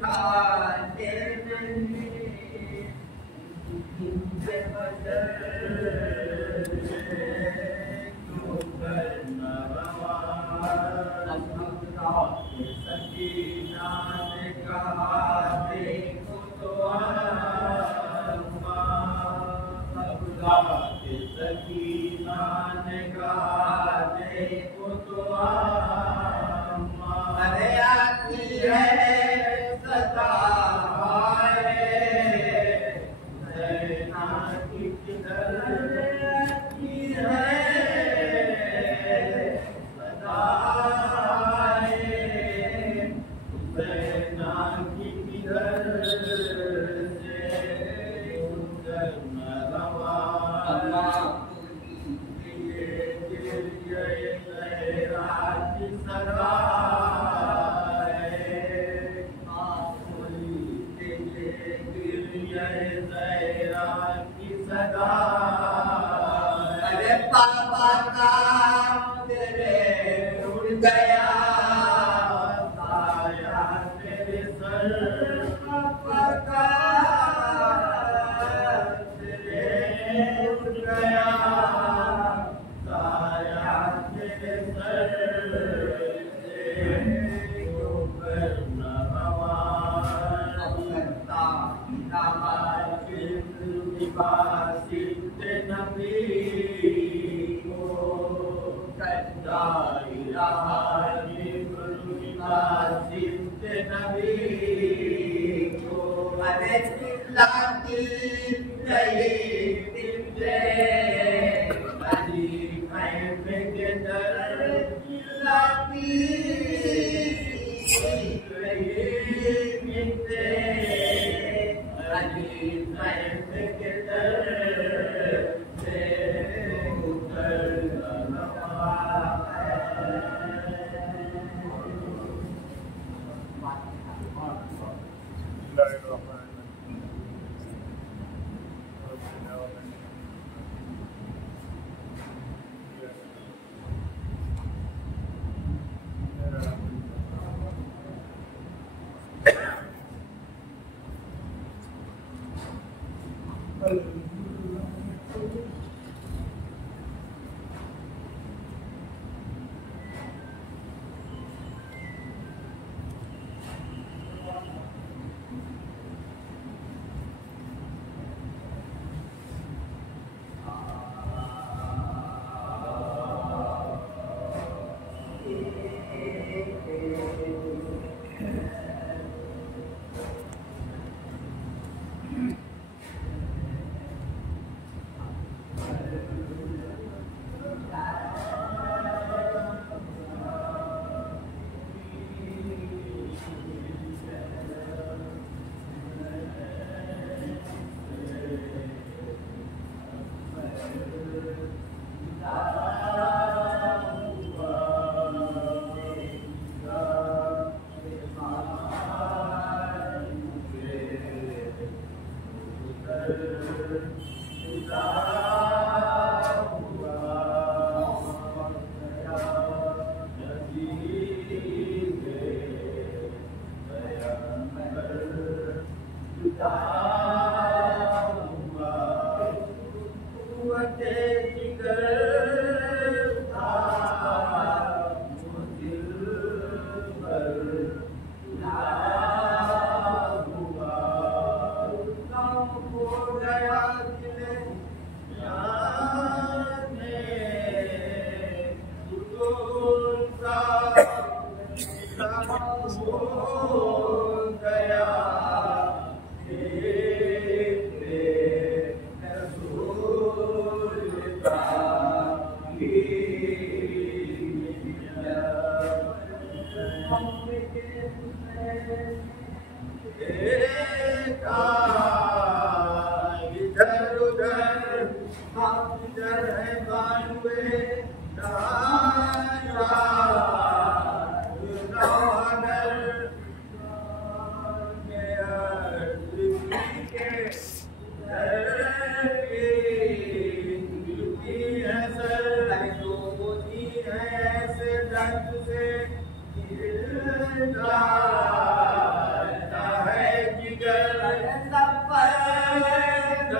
اٹھاتے نہیں سکینہ نے کہا دیکھو تو سکینہ نے کہا دیکھو تو ارے آتی ہے صدا پاپا کا تیرے اڑ گیا سایہ تیرے سر پاپا کا تیرے اڑ گیا سایہ تیرے سر گیا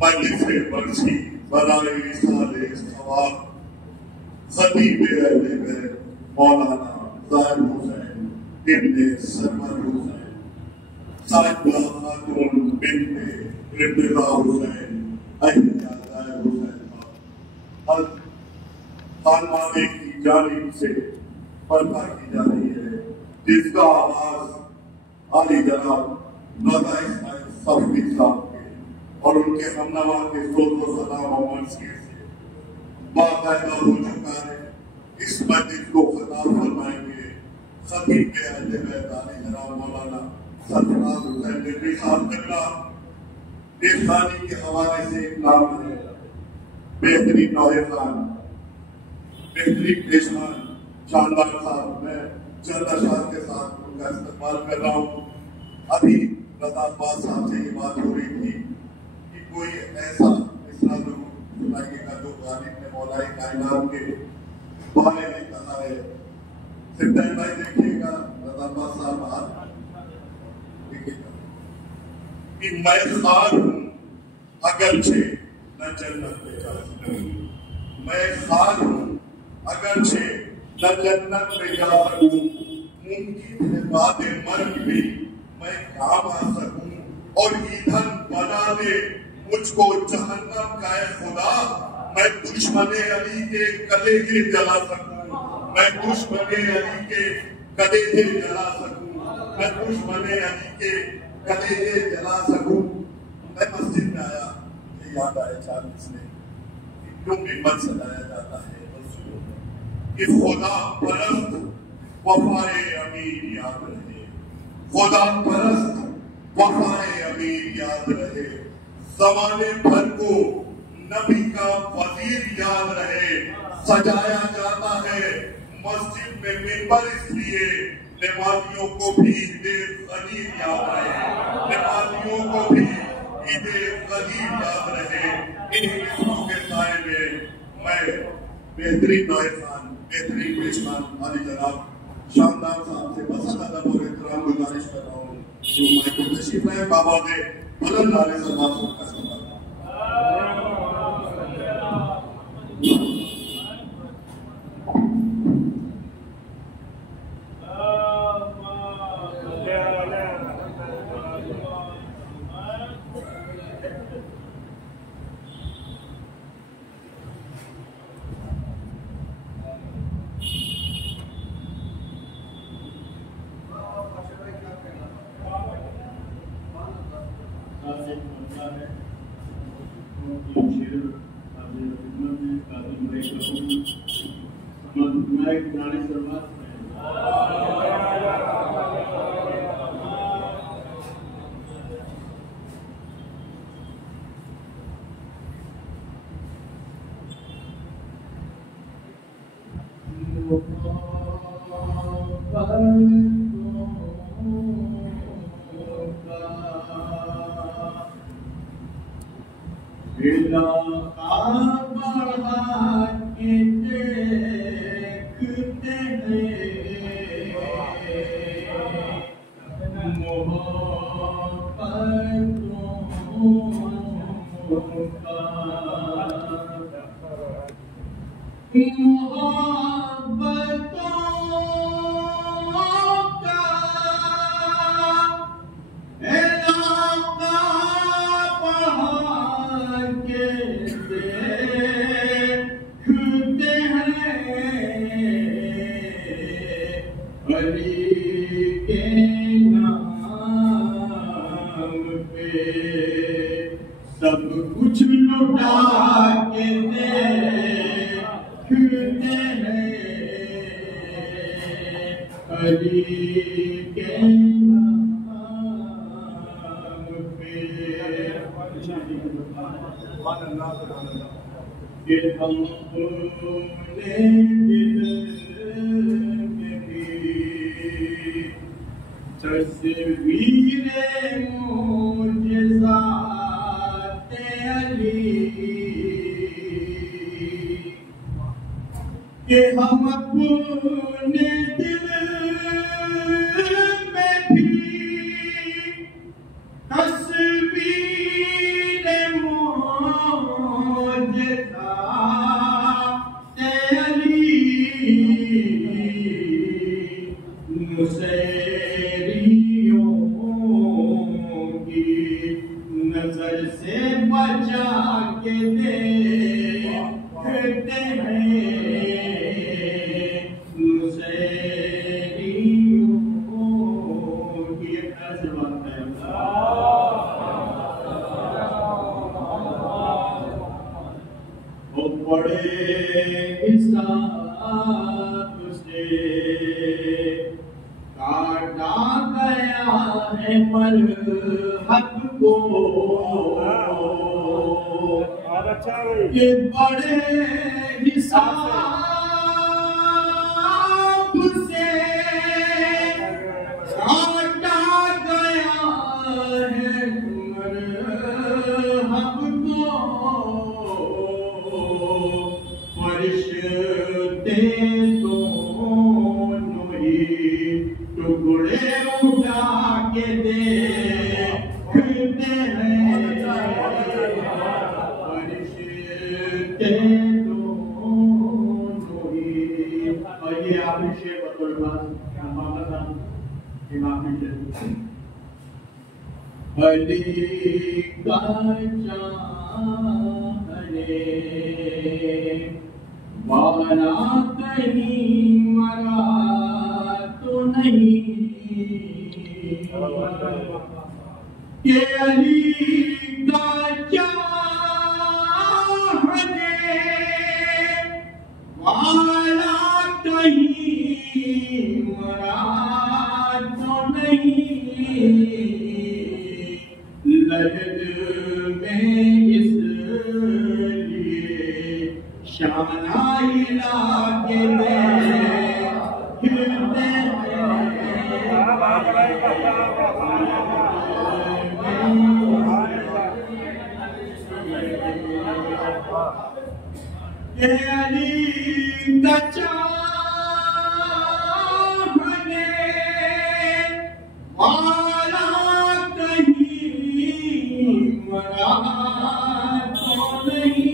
مجلس برسی برائے سال ثواب خطیب اہل بیت مولانا ظاہر حسین ابن سرور حسین ساجدہ خاتون بنت ارتضا حسین اہلیہ ظاہر حسین خانمانے کی جانب سے برپا کی جا رہی ہے، جس کا آغاز عالی جناب نوزا اسماعیل صفوی صاحب اور ان کے ہمنوا کے صوت و سلام و منصیر سے باقاعدہ ہو چکا ہے۔ اس مجلس کو خطاب فرمائیں گے خطیب کے اہل بیت عالی جناب مولانا سرفراز حسین ندوی صاحب قبلہ۔ اس ثانی کے حوالے سے ایک نام ہے بہترین نوحے خان، بہترین پیشمان شاندار صاحب، میں چند اشعار کے ساتھ ان کا استقبال کر رہا ہوں۔ ابھی رضا عباس صاحب سے یہ بات ہو رہی تھی، کوئی ایسا مصرع ضرور سنائیے گا جو غالب نے مولا کائنات کے بارے میں کہا ہے۔ سپتین بھائی دیکھیے گا، رضا عباس صاحب آپ دیکھیے گا کہ میں خار ہوں اگرچہ نہ جنت میں جا سکوں، میں خار ہوں اگرچہ نہ جنت میں جا سکوں، ممکن ہے بعد مرگ بھی میں کام آ سکوں، اور ایندھن بنا دے مجھ کو جہنم کا اے خدا، میں دشمن علی کے کلیجے جلا سکوں، میں دشمن علی کے کلیجے جلا سکوں، میں دشمن علی کے کلیجے جلا سکوں۔ میں مسجد میں آیا، مجھے یاد آئے چالیس میں کیوں ممبر سجایا جاتا ہے رسولوں میں کہ خدا پرست وفائے امیر یاد رہے، خدا پرست وفائے امیر یاد رہے، زمانے بھر کو نبی کا وزیر یاد رہے۔ سجایا جاتا ہے مسجد میں ممبر اس لیے نمازیوں کو بھی عید غدیر یاد رہے، نمازیوں کو بھی عید غدیر یاد رہے۔ انہی اسموں کے سائے میں بہترین نوحے خان، بہترین پیشمان عالی جناب شاندار صاحب سے بس ادب اور احترام گزارش کر رہا ہوں جو مائیکل تشریف لائے بابا دے بلند عالی سلام کو قسم کرتا ہوں۔ بڑھا کے دیکھتے سب کچھ لٹا کے دیکھتے ہیں علی کے نام پہ کہ ہم نے دل میں بھی تصویر معجزات علی کہ ہم اپنے دل میں بھی تصویر معجزات علی مسیریوں کی نظر سے بچا کے دیکھتے ہیں مسیریوں کی ایسے بات ہے وہ بڑے حساب سے کاٹا گیا ہے مرحب کو یہ بڑے حساب سے کاٹا گیا ہے مرحب کو فرشتے دونوں ہی ٹکڑے اٹھا کے دیکھتے ہیں فرشتے دونوں ہی اور یہ آخری شعر بطور بات امام شریف علی کا چاہنے والا کہیں مرا تو نہیں کہ علی کا چاہنے والا کہیں مرا تو نہیں لہد میں اس لیے شانہ ہلا کے دیکھتے ہیں کہ علی کا چاہنے والا کہیں مرا تو نہیں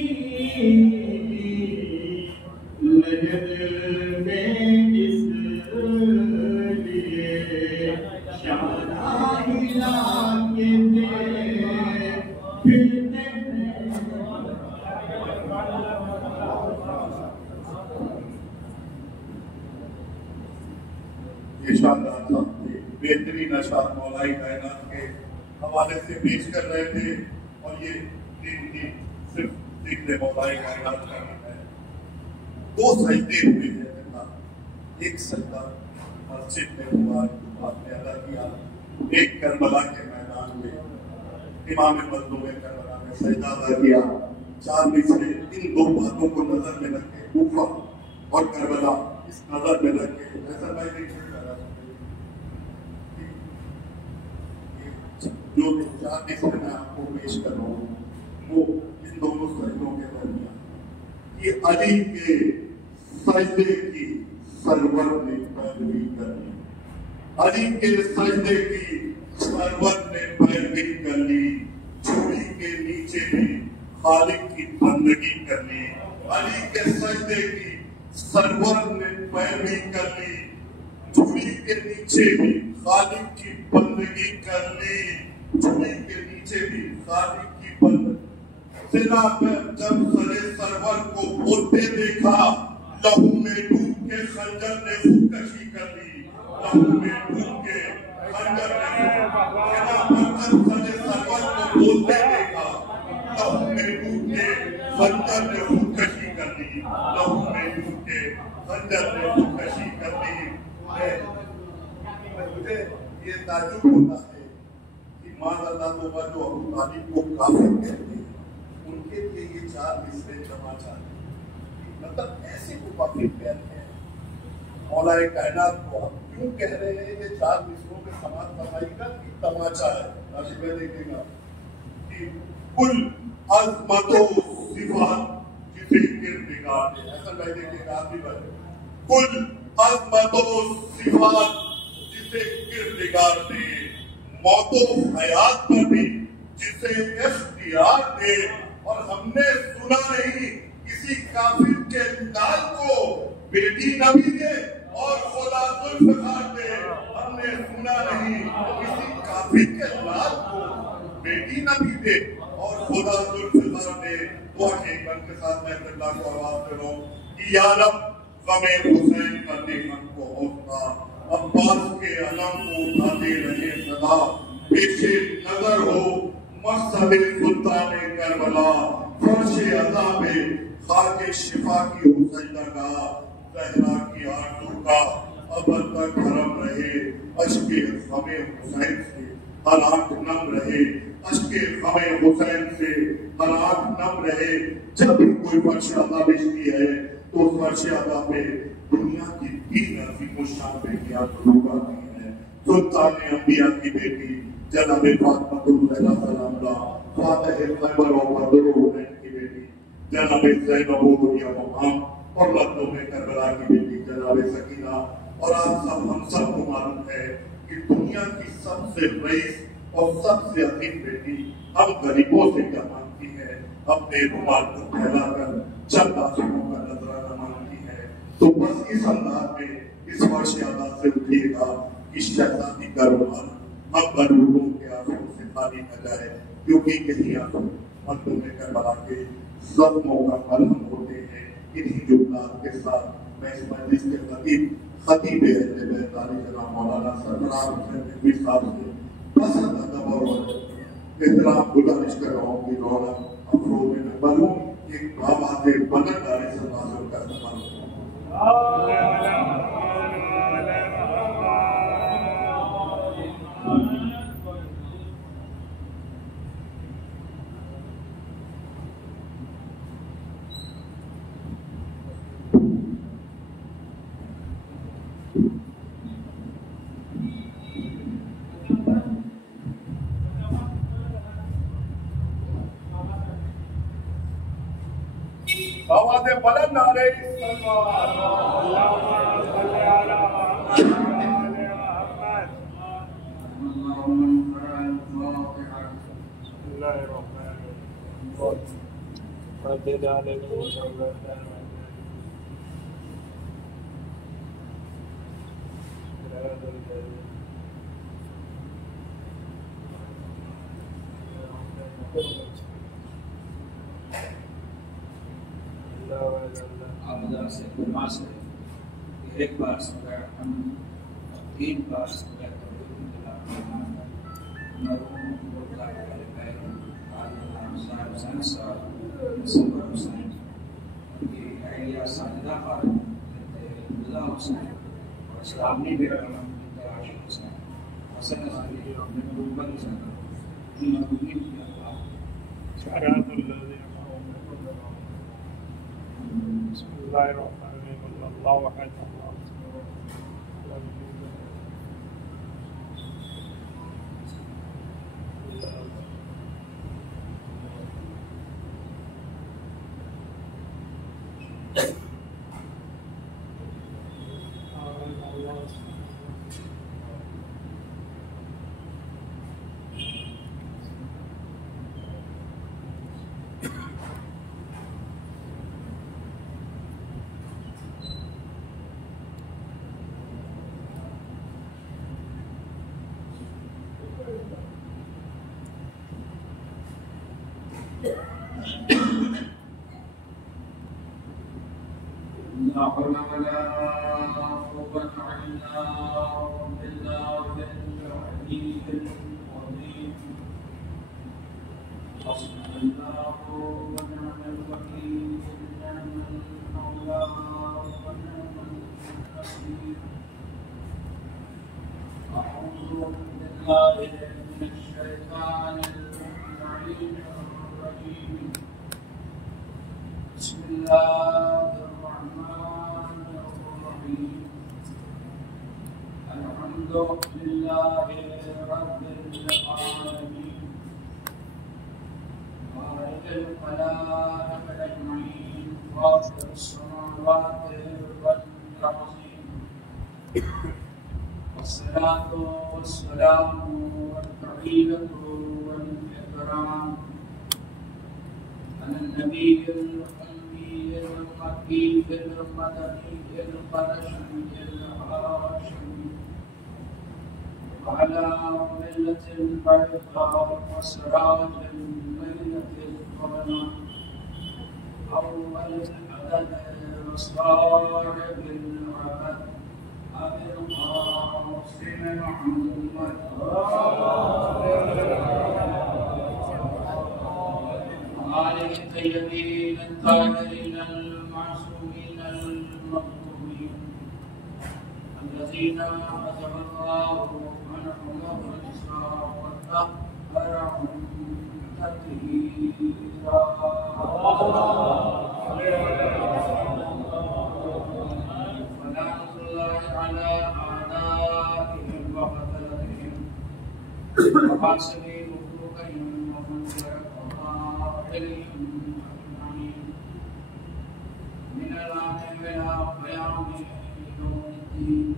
لہد میں اس لیے شانہ ہلا کے دیکھتے ہیں اشارات بہترین اشعار مولائی کائنات کے حوالے سے پیش کر رہے تھے اور یہ صرف ذکر مولائی کائنات کا نہیں ہے. دو سجدے ہوئے ہیں اللہ. ایک سجدہ مسجد میں ہوا آپ نے ادا کیا, ایک کربلا کے میدان میں امام مظلوم کربلا میں سجدہ ادا کیا. چار مصرے ان دو باتوں کو نظر میں رکھ کے کوفہ اور کربلا اس نظر میں رکھ کے ایسا بھائی نہیں جو چار مصرے میں آپ کو پیش کر رہا ہوں وہ ان دونوں سجدوں کے درمیان یہ علی کے سجدے کی سرور نے پیروی کرنی, علی کے سجدے کی سرور نے پیروی کر لی، چوڑی کے نیچے بھی خالق کی بندگی کر لی۔ علی کے سجدے کی سرور نے پیروی کر لی، چوڑی کے نیچے بھی خالق کی بندگی کر لی، چوڑی کے نیچے بھی خالق کی بندگی۔ سنا پہ جب سرے سرور کو بولتے دیکھا، لہو میں ڈوب کے خنجر نے خودکشی کر لی، لہو میں ڈوب کے خنجر نے سنا پہ جب سرے سرور کو بولتے دیکھا، لہو میں ڈوب کے خنجر نے خودکشی کر لی، لہو میں ڈوب کے خنجر نے خودکشی کر لی۔ مجھے یہ تعجب ہوتا ہے کہ معاذ اللہ توبہ جو ابو طالب کو کافر کہتے ہیں، ان کے لیے یہ چار مصرے جمع چاہتے ہیں، مطلب ایسے کو کافر کہتے ہیں۔ مولا کائنات کو ہم کیوں کہہ رہے ہیں یہ چار مصروں کے سماعت فرمائی کا کہ تماچا ہے؟ راجب میں دیکھے گا کہ کل عظمت و صفات جسے کردگار دے، ایسا میں دیکھے گا آپ بھی بھائی، کل عظمت و صفات جسے کردگار دے، موت و حیات پر بھی جسے اختیار دے، اور ہم نے سنا نہیں کسی کافر کے لال کو بیٹی نبی دے اور خدا ذوالفقار دے، ہم نے سنا نہیں کسی کافر کے لال کو بیٹی نبی دے اور خدا ذوالفقار دے۔ دعا کے ایک کے ساتھ میں اللہ کو آواز دے رہا ہوں کہ یا رب غم حسین کا دیکھن کو حوصلہ، عباس کے علم کو اٹھاتے رہے صدا، پیش نظر ہو مقصد سلطان کربلا، فرش عذاب خاک شفا کی ہو سجدہ گاہ، زہرا کی آرزو کا ابد تک حرم رہے، اشک غم حسین سے ہر آنکھ نم رہے، اشک غم حسین سے ہر آنکھ نم رہے۔ جب بھی کوئی فرش عذاب بچتی ہے تو اس فرش عذاب پہ دنیا کی تین عظیم الشان بیٹیاں ضرور آتی ہیں۔ سلطان انبیاء کی بیٹی جناب فاطمہ الزہرا سلام اللہ، فاتح خیبر و بدر و حنین کی بیٹی جناب زینب یا مقام، اور مردوں میں کربلا کی بیٹی جناب سکینہ۔ اور آپ سب ہم سب کو معلوم ہے کہ دنیا کی سب سے رئیس اور سب سے عظیم بیٹی ہم غریبوں سے کیا مانگتی ہے؟ اپنے رومال کو پھیلا کر چند آنسوؤں کا نذرانہ مانگتی ہے۔ تو بس اس انداز میں اس فرش عذاب سے اٹھیے گا کہ شہزادی کا رومال ہم غریبوں کے آنسوؤں سے خالی نہ جائے، کیونکہ یہی آنسو مردوں میں کربلا کے زخموں کا مرہم ہوتے ہیں۔ انہی جملات کے ساتھ میں اس مجلس کے خطیب اہل بیت علی جناب مولانا سرفراز حسین نقوی صاحب سے پسند ادب اور احترام گزارش کر رہا ہوں کہ رونق افروز میں بنوں ایک بابا سے بلند دارے سے نازل کا استعمال آواز بلند آ رہی سے فرماس ہے کہ ایک بار سمجھا ہم تین بار سمجھا اسلامی بیگم حسین حسن علی بسم الله الرحمن الرحيم الله أحد الله لا حول ولا قوة إلا بالله العلي العظيم. حسبنا الله ونعم الوكيل، نعم المولى ونعم النصير. أعوذ بالله من الشيطان اللعين الرجيم. بسم الله الرحمن الرحيم. الحمد لله رب العالمين، خالق الخلائق أجمعين، فاطر السماوات والأرضين. والصلاة والسلام والتحية والإكرام على النبي الأمي المكي المدني القرشي الهاشمي، وعلى ملة البيضاء وسراج الملة الظلماء، أول العدد وصاحب العبد أبي القاسم محمد آله الطيبين الطاهرين المعصومين المظلومين، الذين عزم الله عنهم الرجس وطهرهم تطهيرا. سلام الله على أعدائهم وقتلتهم وحاسبي مخلوقهم ومنكر قضائهم أجمعين، من الآن إلى قيام يوم الدين.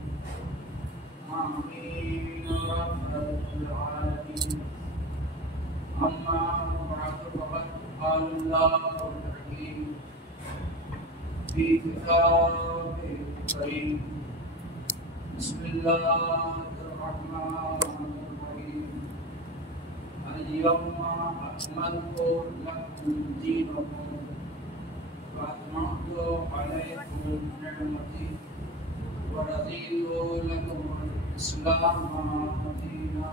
آمين رب العالمين. أما بعد، فقد قال الله الحكيم في كتابه الكريم. بسم الله الرحمن الرحيم. اليوم أكملت لكم دينكم وأتممت عليكم نعمتي ورضيت لكم الإسلام دينا.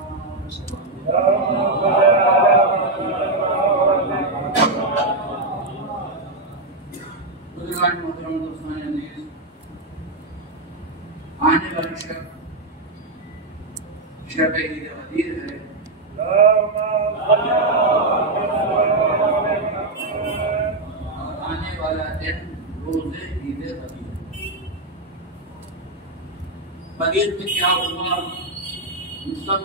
محترم دوستان عزیز، آنے والی شب عید غدیر ہے، اور آنے والا دن روز عید غدیر. غدیر میں کیا ہوا یہ سب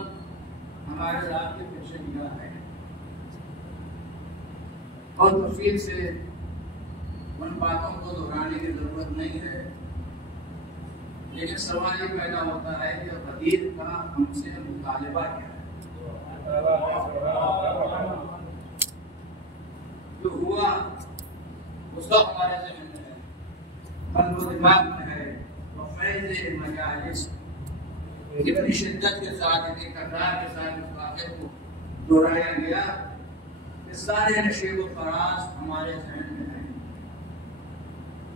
ہمارے رات کے پیش نگاہ ہے، اور تفصیل سے ان باتوں کو دہرانے کی ضرورت نہیں ہے، لیکن سوال یہ پیدا ہوتا ہے کہ غدیر کا ہم سے مطالبہ کیا ہے. جو ہوا اس کا ہمارے ذہن میں ہے، قلب و دماغ میں ہے، اور فیض مجالس کتنی شدت کے ساتھ، اتنی تکرار کے ساتھ اس واقعے کو دہرایا گیا کہ سارے نشیب و فراز ہمارے ذہن میں ہے.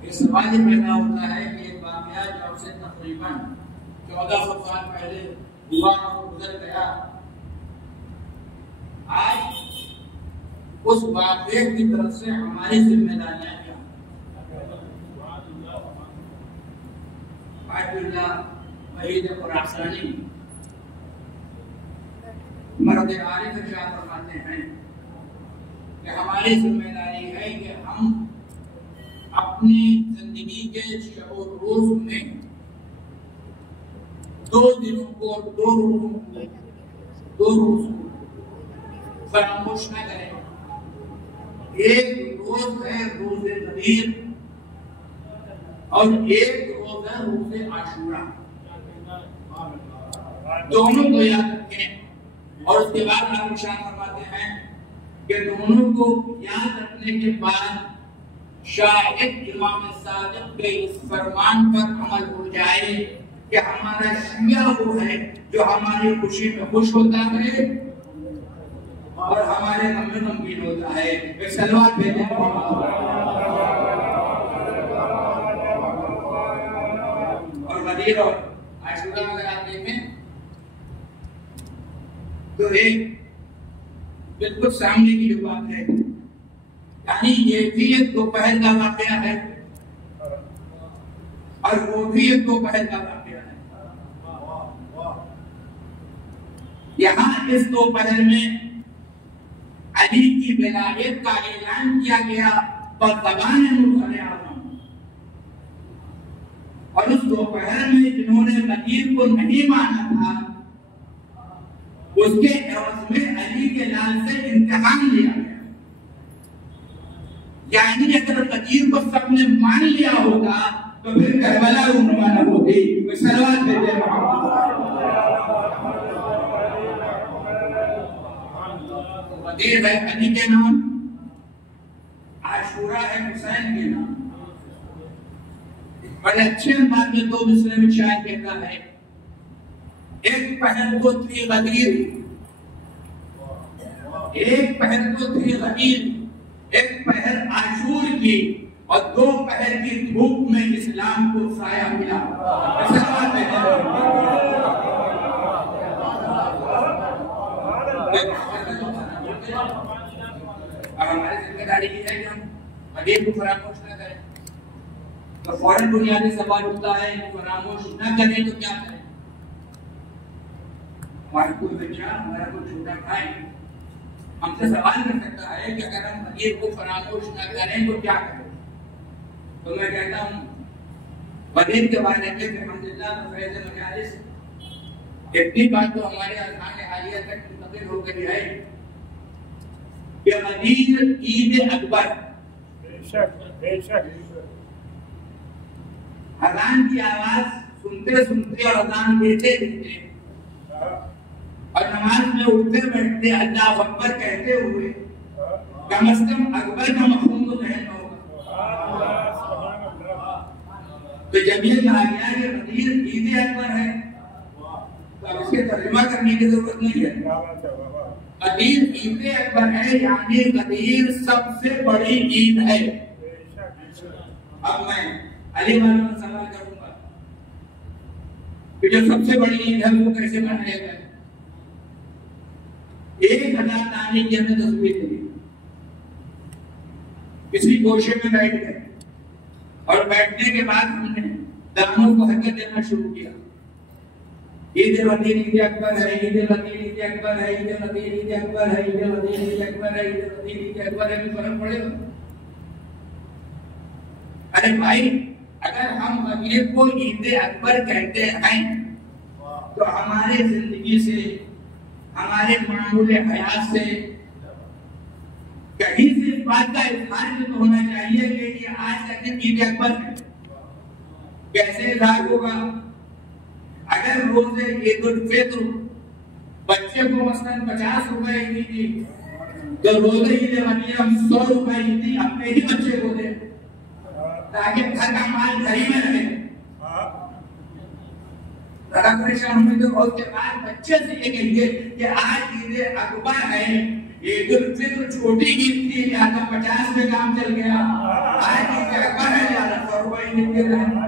یہ سوال یہ پیدا ہوتا ہے کہ ایک واقعہ جو اب سے تقریباً 1400 سال پہلے ہوا اور گزر گیا، آج اس واقعے کی طرف سے ہماری ذمہ داریاں کیا ہیں. آیت اللہ وحید خراسانی مرد عارف ارشاد فرماتے ہیں کہ ہماری ذمہ داری ہے کہ ہم اپنی زندگی کے شب و روز میں 2 دنوں کو 2 روز فراموش نہ کریں. ایک روز ہے روز غدیر اور ایک روز ہے روز عاشورہ. دونوں کو یاد رکھیں، اور اس کے بعد آپ ارشاد فرماتے ہیں کہ دونوں کو یاد رکھنے کے بعد شاید امام صادق کے اس فرمان پر عمل ہو جائے کہ ہمارا شیعہ وہ ہے جو ہماری خوشی میں خوش ہوتا ہے اور ہمارے غم میں میں تبدیل ہوتا ہے. ایک سلوات بھیجیں. اور غدیر اور عاشورہ اگر آپ دیکھیں تو ایک بالکل سامنے کی جو بات ہے، یعنی یہ بھی ایک دوپہر کا واقعہ ہے اور وہ بھی ایک دوپہر کا واقعہ ہے. یہاں اس دوپہر میں علی کی ولایت کا اعلان کیا گیا بزبان مرسل اعظم، اور اس دوپہر میں جنہوں نے غدیر کو نہیں مانا تھا اس کے عوض میں علی کے لال سے امتحان لیا گیا. یعنی اگر غدیر کو سب نے مان لیا ہوگا تو پھر کربلا رونما نہ ہوگی. صلوات بھیجیں محمد. غدیر ہے علی کے نام، عاشورہ ہے حسین کے نام. بڑے اچھے انداز میں دو مصرے میں شاعر کہتا ہے، ایک پہر کو تھی غدیر، ایک پہر کو تھی غدیر، ایک پہر عاشور کی، اور دو پہر کی دھوپ میں اسلام کو سایہ ملا. اب ہماری ذمہ داری یہ ہے کہ ہم غدیر کو فراموش نہ کریں. تو فوراً بنیادی سوال اٹھتا ہے فراموش نہ کریں تو کیا کریں؟ ہمارا کوئی بچہ، ہمارا کوئی چھوٹا بھائی ہم سے سوال کر سکتا ہے کہ اگر ہم غدیر کو فراموش نہ کریں تو کیا کریں؟ تو میں کہتا ہوں غدیر کے بارے میں الحمدللہ فیض مجالس اتنی بات تو ہمارے اذہان حالیہ تک منتقل ہو گئی ہے کہ غدیر عید اکبر، اذان کی آواز سنتے سنتے اور اذان دیتے دیتے اور نماز میں اٹھتے بیٹھتے اللہ اکبر کہتے ہوئے کم از کم اکبر کا مفہوم تو ذہن میں ہوگا. تو جب یہ کہا گیا کہ غدیر عید اکبر ہے تو اب اس کے ترجمہ کرنے کی ضرورت نہیں ہے. غدیر عید اکبر ہے یعنی غدیر سب سے بڑی عید ہے. اب میں علی والوں سے سوال کروں گا کہ جو سب سے بڑی عید ہے وہ کیسے منائے گا؟ 1000 دانے کی ہمیں تصویر دی، کسی گوشے میں بیٹھ گئے اور بیٹھنے کے بعد ہم نے دانوں کو حرکت دینا شروع کیا. عید غدیر عید اکبر ہے، عید غدیر عید اکبر ہے، عید غدیر عید اکبر ہے، عید غدیر عید اکبر ہے، عید غدیر عید اکبر ہے. کوئی فرق پڑے گا؟ ارے بھائی اگر ہم غدیر کو عید اکبر کہتے ہیں تو ہمارے زندگی سے، ہمارے معمول حیات سے کہیں سے اس بات کا اظہار تو ہونا چاہیے کہ یہ آج کا دن عید اکبر ہے. کیسے اظہار ہوگا؟ اگر روز عید الفطر بچے کو مثلاً 50 روپے دی تو روز عید غدیر ہم 100 روپے دی اپنے ہی بچے کو دیں تاکہ گھر کا مال گھر ہی میں رہے. پریشان ہونے کے بعد کے بعد بچے سے یہ کہیں گے کہ آج عید اکبر ہے، عید الفطر چھوٹی عید تھی لہٰذا 50 میں کام چل گیا، آج عید اکبر ہے لہٰذا 100 روپے عید دے رہے ہیں.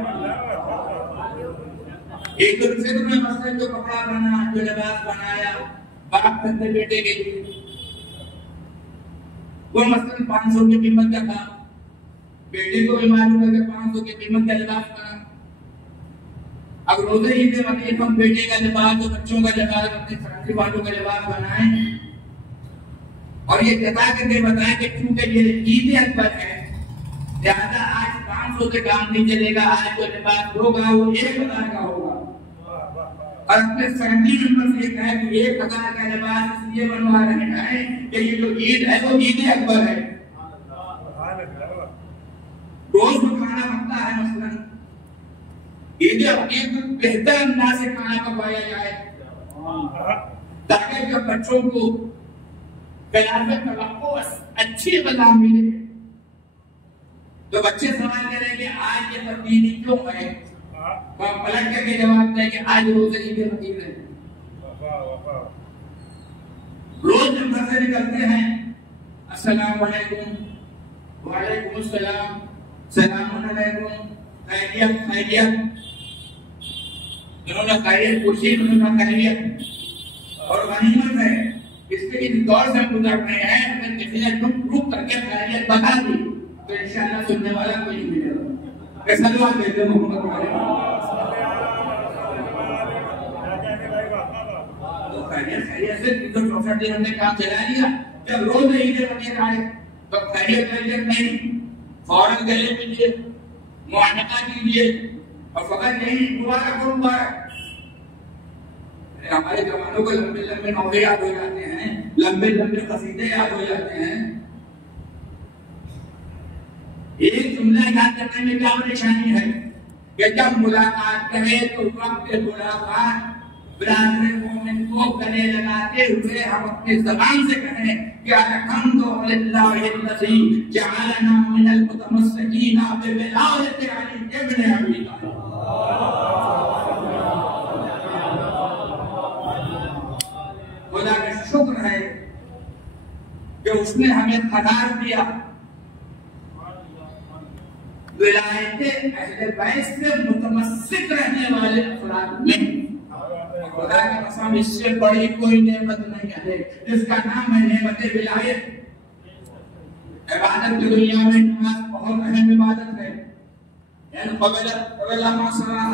عید الفطر میں مثلاً جو کپڑا بنا، جو لباس بنایا باپ اپنے بیٹے کے لیے وہ مثلاً 500 کی قیمت کا تھا، بیٹے کو بھی معلوم ہے کہ 500 کی قیمت کا لباس بنا. اب روزے عید غدیر ہم بیٹے کا لباس اور بچوں کا لباس اپنے فیملی والوں کا لباس بنائیں اور یہ بتا کر کے بتائیں کہ کیونکہ یہ عید اکبر ہے لہٰذا آج 500 سے کام نہیں چلے گا، آج جو لباس ہوگا وہ 1000 کا ہوگا. اور اپنے فیملی ممبر سے یہ کہا کہ 1000 کا لباس اس لیے بنوا رہے ہیں کہ یہ جو عید ہے وہ عید اکبر ہے. روز میں کھانا بنتا ہے مثلاً عید عقیق بہتر انداز سے کھانا پکایا جائے تاکہ جب بچوں کو خلاف توقع اچھی غذا ملے تو بچے سوال کریں کہ آج یہ تبدیلی کیوں ہے؟ پلٹ کر کے جواب دیں کہ آج روزے عید غدیر ہے. روز جب گھر سے نکلتے ہیں السلام علیکم، وعلیکم السلام، سلام علیکم، خیریت خیریت، انہوں نے خیریت پوچھی، انہوں نے خیریت اور غنیمت ہے اس کے اس دور سے ہم گزر رہے ہیں، اگر کسی نے رک کر کے خیریت بتا دی تو انشاءاللہ سننے والا کوئی نہیں ملے گا۔ ایسا دعا دیتے محمد تو خیریت سے 364 دن ہم نے کام چلا لیا۔ جب روز عید وغیرہ آئے تو خیریت خیریت نہیں، فوراً گلے ملیے، معانقہ کیجیے اور فقط یہی مبارک ہو مبارک۔ ہمارے جوانوں کو لمبے لمبے نعرے یاد ہو جاتے ہیں، لمبے لمبے قصیدے یاد ہو جاتے ہیں۔ ایک جملہ یاد کرنے میں کیا پریشانی ہے کہ جب ملاقات کرے تو وقت ملاقات برادر مومن کو گلے لگاتے ہوئے ہم اپنی زبان سے کہیں کہ الحمدللہ الذی جعلنا من المتمسکین بولایت علی ابن ابی طالب۔ خدا کا شکر ہے کہ اس نے ہمیں قرار دیا ولایت اہل بیت سے متمسک رہنے والے افراد میں۔ خدا کی قسم اس سے بڑی کوئی نعمت نہیں ہے جس کا نام ہے نعمت ولایت۔ عبادت کی دنیا میں نماز بہت اہم عبادت ہے، یعنی قبل ما صلاح،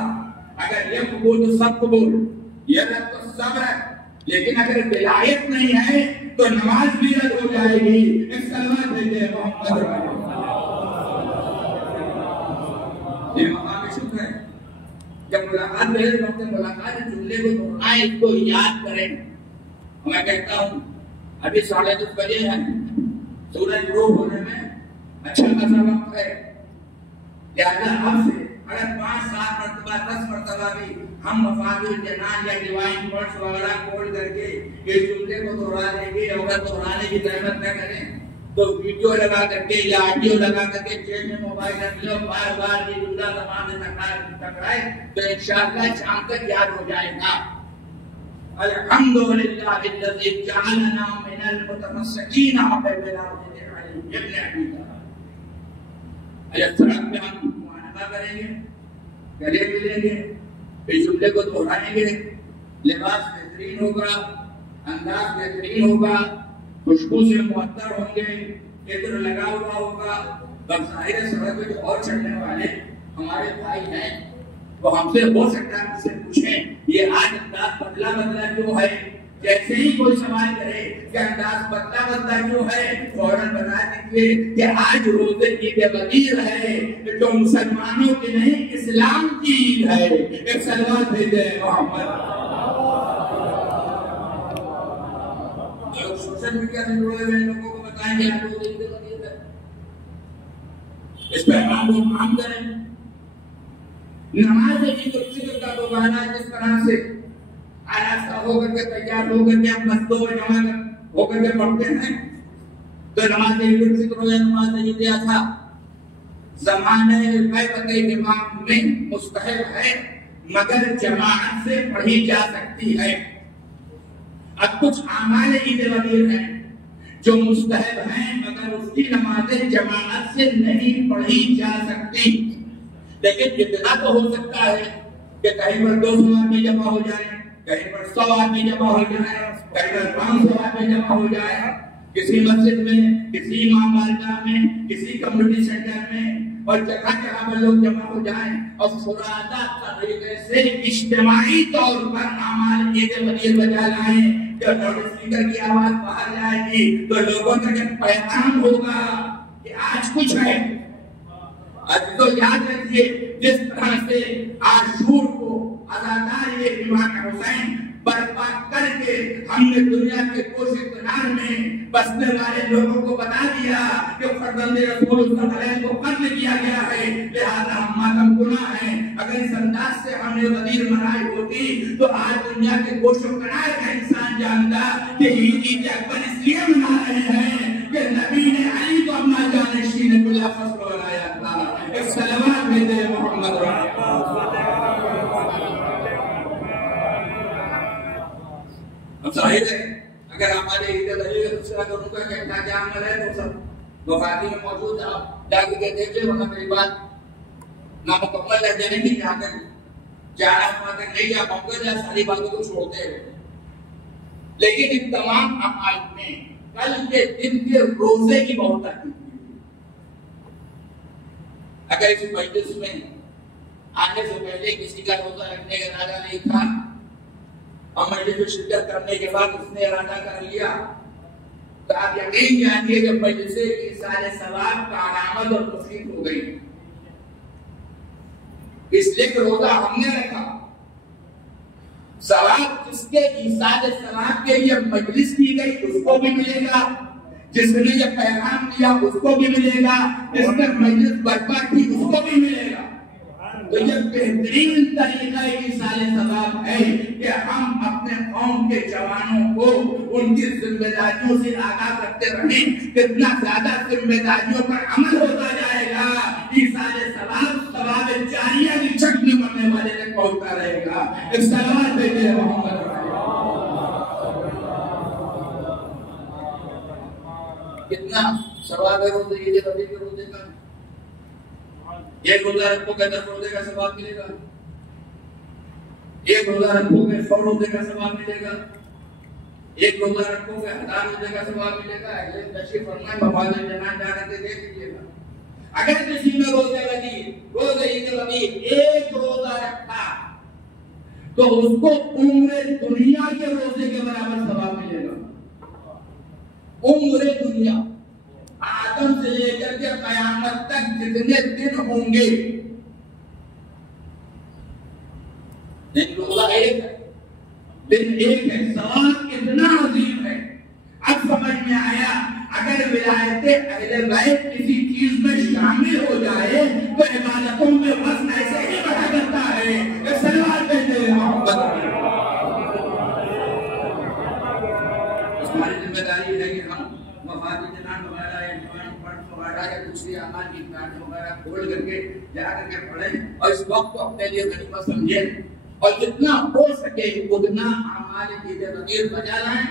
اگر یہ قبول تو سب قبول، یہ رد تو سب رد، لیکن اگر ولایت نہیں ہے تو نماز بھی رد ہو جائے گی۔ ایک سلوات بھیجے محمد یہ مقام شکر ہے۔ جب ملاقات بھیجے وقت ملاقات جملے کو دہرائیں، اس کو یاد کریں۔ میں کہتا ہوں ابھی 10:30 بجے ہیں، سورج غروب ہونے میں اچھا خاصا وقت ہے، لہٰذا اب سے اگر 5-7 مرتبہ 10 مرتبہ بھی ہم مفاد الجنان یا ڈیوائن ورڈز وغیرہ کھول کر کے اس جملے کو دہرا دیں گے، اگر دہرانے کی زحمت نہ کریں تو ویڈیو لگا کر کے یا آڈیو لگا کر کے جیب میں موبائل رکھ لو، بار بار یہ جملہ زبان سے ٹکرائے تو انشاءاللہ شام تک یاد ہو جائے گا۔ الحمدللہ الذی جعلنا من المتمسکین بولایت علی ابن ابی طالب۔ آج سڑک پہ ہم معانقہ کریں گے، گلے ملیں گے، اس جملے کو دہرائیں گے، لباس بہترین ہوگا، انداز بہترین ہوگا، خوشبو سے معطر ہوں گے، عطر لگا ہوا ہوگا۔ ظاہر سڑک پہ جو اور چڑھنے والے ہمارے بھائی ہیں وہ ہم سے ہو سکتا ہے ہم سے پوچھیں یہ آج انداز بدلا کیوں ہے؟ جیسے ہی کوئی سوال کرے کہ انداز بدلا کیوں ہے، فوراً بتا دیجیے کہ آج روز عید غدیر ہے جو مسلمانوں کی نہیں اسلام کی عید ہے۔ ایک سلوات بھیجے محمد۔ سوشل میڈیا سے جڑے ہوئے لوگوں کو بتائیں گے آپ کو عید غدیر ہے، اس پیغام کو عام کریں۔ نماز عید الفطر کا دوبارہ جس طرح سے آراستہ ہو کر کے تیار ہو کر کے ہم مسجدوں میں جمع ہو کر کے پڑھتے ہیں تو نماز عید الفطر ہو یا نماز عید الاضحیٰ زمانہ بیعت امام میں مستحب ہے، مگر جماعت سے پڑھی جا سکتی ہے۔ اب کچھ اعمال عید غدیر ہیں جو مستحب ہیں مگر اس کی نمازیں جماعت سے نہیں پڑھی جا سکتی، لیکن اتنا تو ہو سکتا ہے کہ کہیں پر 200 آدمی جمع ہو جائیں، کہیں پر 100 آدمی جمع ہو جائے، کہیں پر 500 آدمی جمع ہو جائے، کسی مسجد میں، کسی امام بارگاہ میں، کسی کمیونٹی سینٹر میں، اور جگہ جگہ پر لوگ جمع ہو جائیں اور فرادہ طریقے سے اجتماعی طور پر اعمال عید غدیر بجا لائیں۔ جب لاؤڈ اسپیکر کی آواز باہر جائے گی تو لوگوں تک پیغام ہوگا کہ آج کچھ ہے۔ آج تو یاد رکھیے جس طرح سے عاشور کو عزادار امام حسین برپا کر کے ہم نے دنیا کے کوشش کنار میں بسنے والے لوگوں کو بتا دیا کہ فرزند رسول صلی اللہ علیہ وسلم کو قتل کیا گیا ہے، لہذا ہم ماتم گناہ ہیں۔ اگر اس انداز سے ہم نے غدیر منائی ہوتی تو آج دنیا کے کوشش کنار کا انسان جانتا کہ عید اکبر اس لیے منا رہے ہیں کہ نبی نے علی کو اپنا جانشین بلا فصل بنایا تھا۔ ایک سلوات میں دے محمد ظاہر ہے اگر ہمارے عید غدیر سے پوچھا کروں گا کہ کیا عمل ہے، تو سب وفاقی میں موجود ہے، آپ جا کے دیکھ لیں، ورنہ میری بات نامکمل رہ جانے کی جہاں تک جانا وہاں تک نہیں جا پاؤں گا، جہاں ساری باتوں کو چھوڑتے ہوئے. لیکن ان تمام اعمال میں کل کے دن کے روزے کی بہت تاکید ہے. اگر اس مجلس میں آنے سے پہلے کسی کا روزہ رکھنے کا ارادہ نہیں تھا اور مجلس میں شرکت کرنے کے بعد اس نے ارادہ کر لیا، تو آپ یقین جانیے کہ مجلس ایصال ثواب کا علامت اور مفید ہو گئی. اس لیے کہ روزہ ہم نے رکھا، ثواب جس کے ایصال ثواب کے لیے مجلس کی گئی اس کو بھی ملے گا، جس نے یہ پیغام دیا اس کو بھی ملے گا، جس نے مجلس برپا کی اس کو بھی ملے گا. تو یہ بہترین طریقہ ایصال ثواب ہے کہ ہم اپنے قوم کے جوانوں کو ان کی ذمہ داریوں سے آگاہ کرتے رہیں. کتنا زیادہ ذمہ داریوں پر عمل ہوتا جائے گا، ایصال ثواب ثواب جاریہ کی شکل میں مرنے والے تک پہنچتا رہے گا. ایک سوال پہ میرے محمد کتنا ثواب ہے روزے کے روزے کا. ایک روزہ رکھو گے 10 روزے کا ثواب ملے گا، ایک روزہ رکھو گے 100 روزے کا ثواب ملے گا، ایک روزہ رکھو گے 1000 روزے کا ثواب ملے گا. یہ تشریف فرمائے مفاد جنان جا رہے دیکھ لیجیے گا. اگر کسی نے روزے ایک روزہ رکھا تو اس کو عمر دنیا کے روزے کے برابر ثواب ملے گا. عمر دنیا آدم سے لے کر کے قیامت تک جتنے دن ہوں گے، روزہ ایک ہے، دن ایک ہے، ثواب اتنا عظیم ہے. اب سمجھ میں آیا اگر ولایت اہل بیت کسی چیز میں شامل ہو جائے تو عبادتوں میں وزن ایسے ہی بڑھا کرتا ہے. سلوات کہتے ہیں محبت. ہماری ذمہ داری ہے کہ ہم مفاد جنان وغیرہ یا دوسری اعمال کی کتابیں وغیرہ کھول کر کے جا کر کے پڑھیں اور اس وقت کو اپنے لیے غنیمت سمجھیں اور جتنا ہو سکے اتنا اعمال کی تغیر بجا لائیں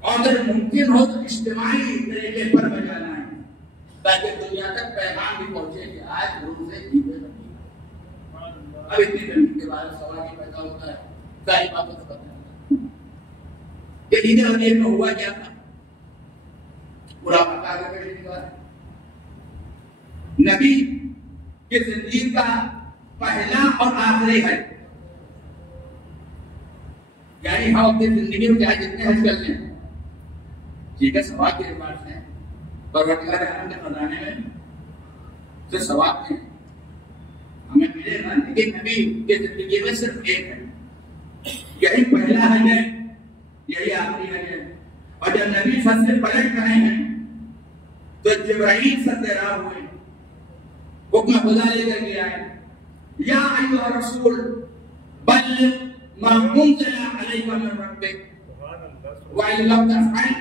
اور اگر ممکن ہو تو اجتماعی طریقے پر بجا لائیں تاکہ دنیا تک پیغام بھی پہنچے کہ آج روزے عید الفطر. اب اتنی گرمی کے بعد سوال یہ پیدا ہوتا ہے ساری باتوں سے پتہ ہے کہ عید الفطر میں ہوا کیا تھا. پورا پتا ہے نبی کی زندگی کا پہلا اور آخری حج، یعنی ہم اپنی زندگی میں چاہے جتنے حج کر لیں ٹھیک ہے، ثواب کے اعتبار سے پروردگار عالم کے خزانے میں جو ثواب ہے ہمیں ملے گا، لیکن نبی کی زندگی میں صرف ایک ہے. یہی پہلا حج ہے، یہی آخری حج ہے. اور جب نبی سب سے پلٹ رہے ہیں تو جبرائیل سے تیرا ہوئے، حکم خدا لے کر کے آئے، یا ایھا رسول بلغ ما انزل علیک من ربک وان لم تفعل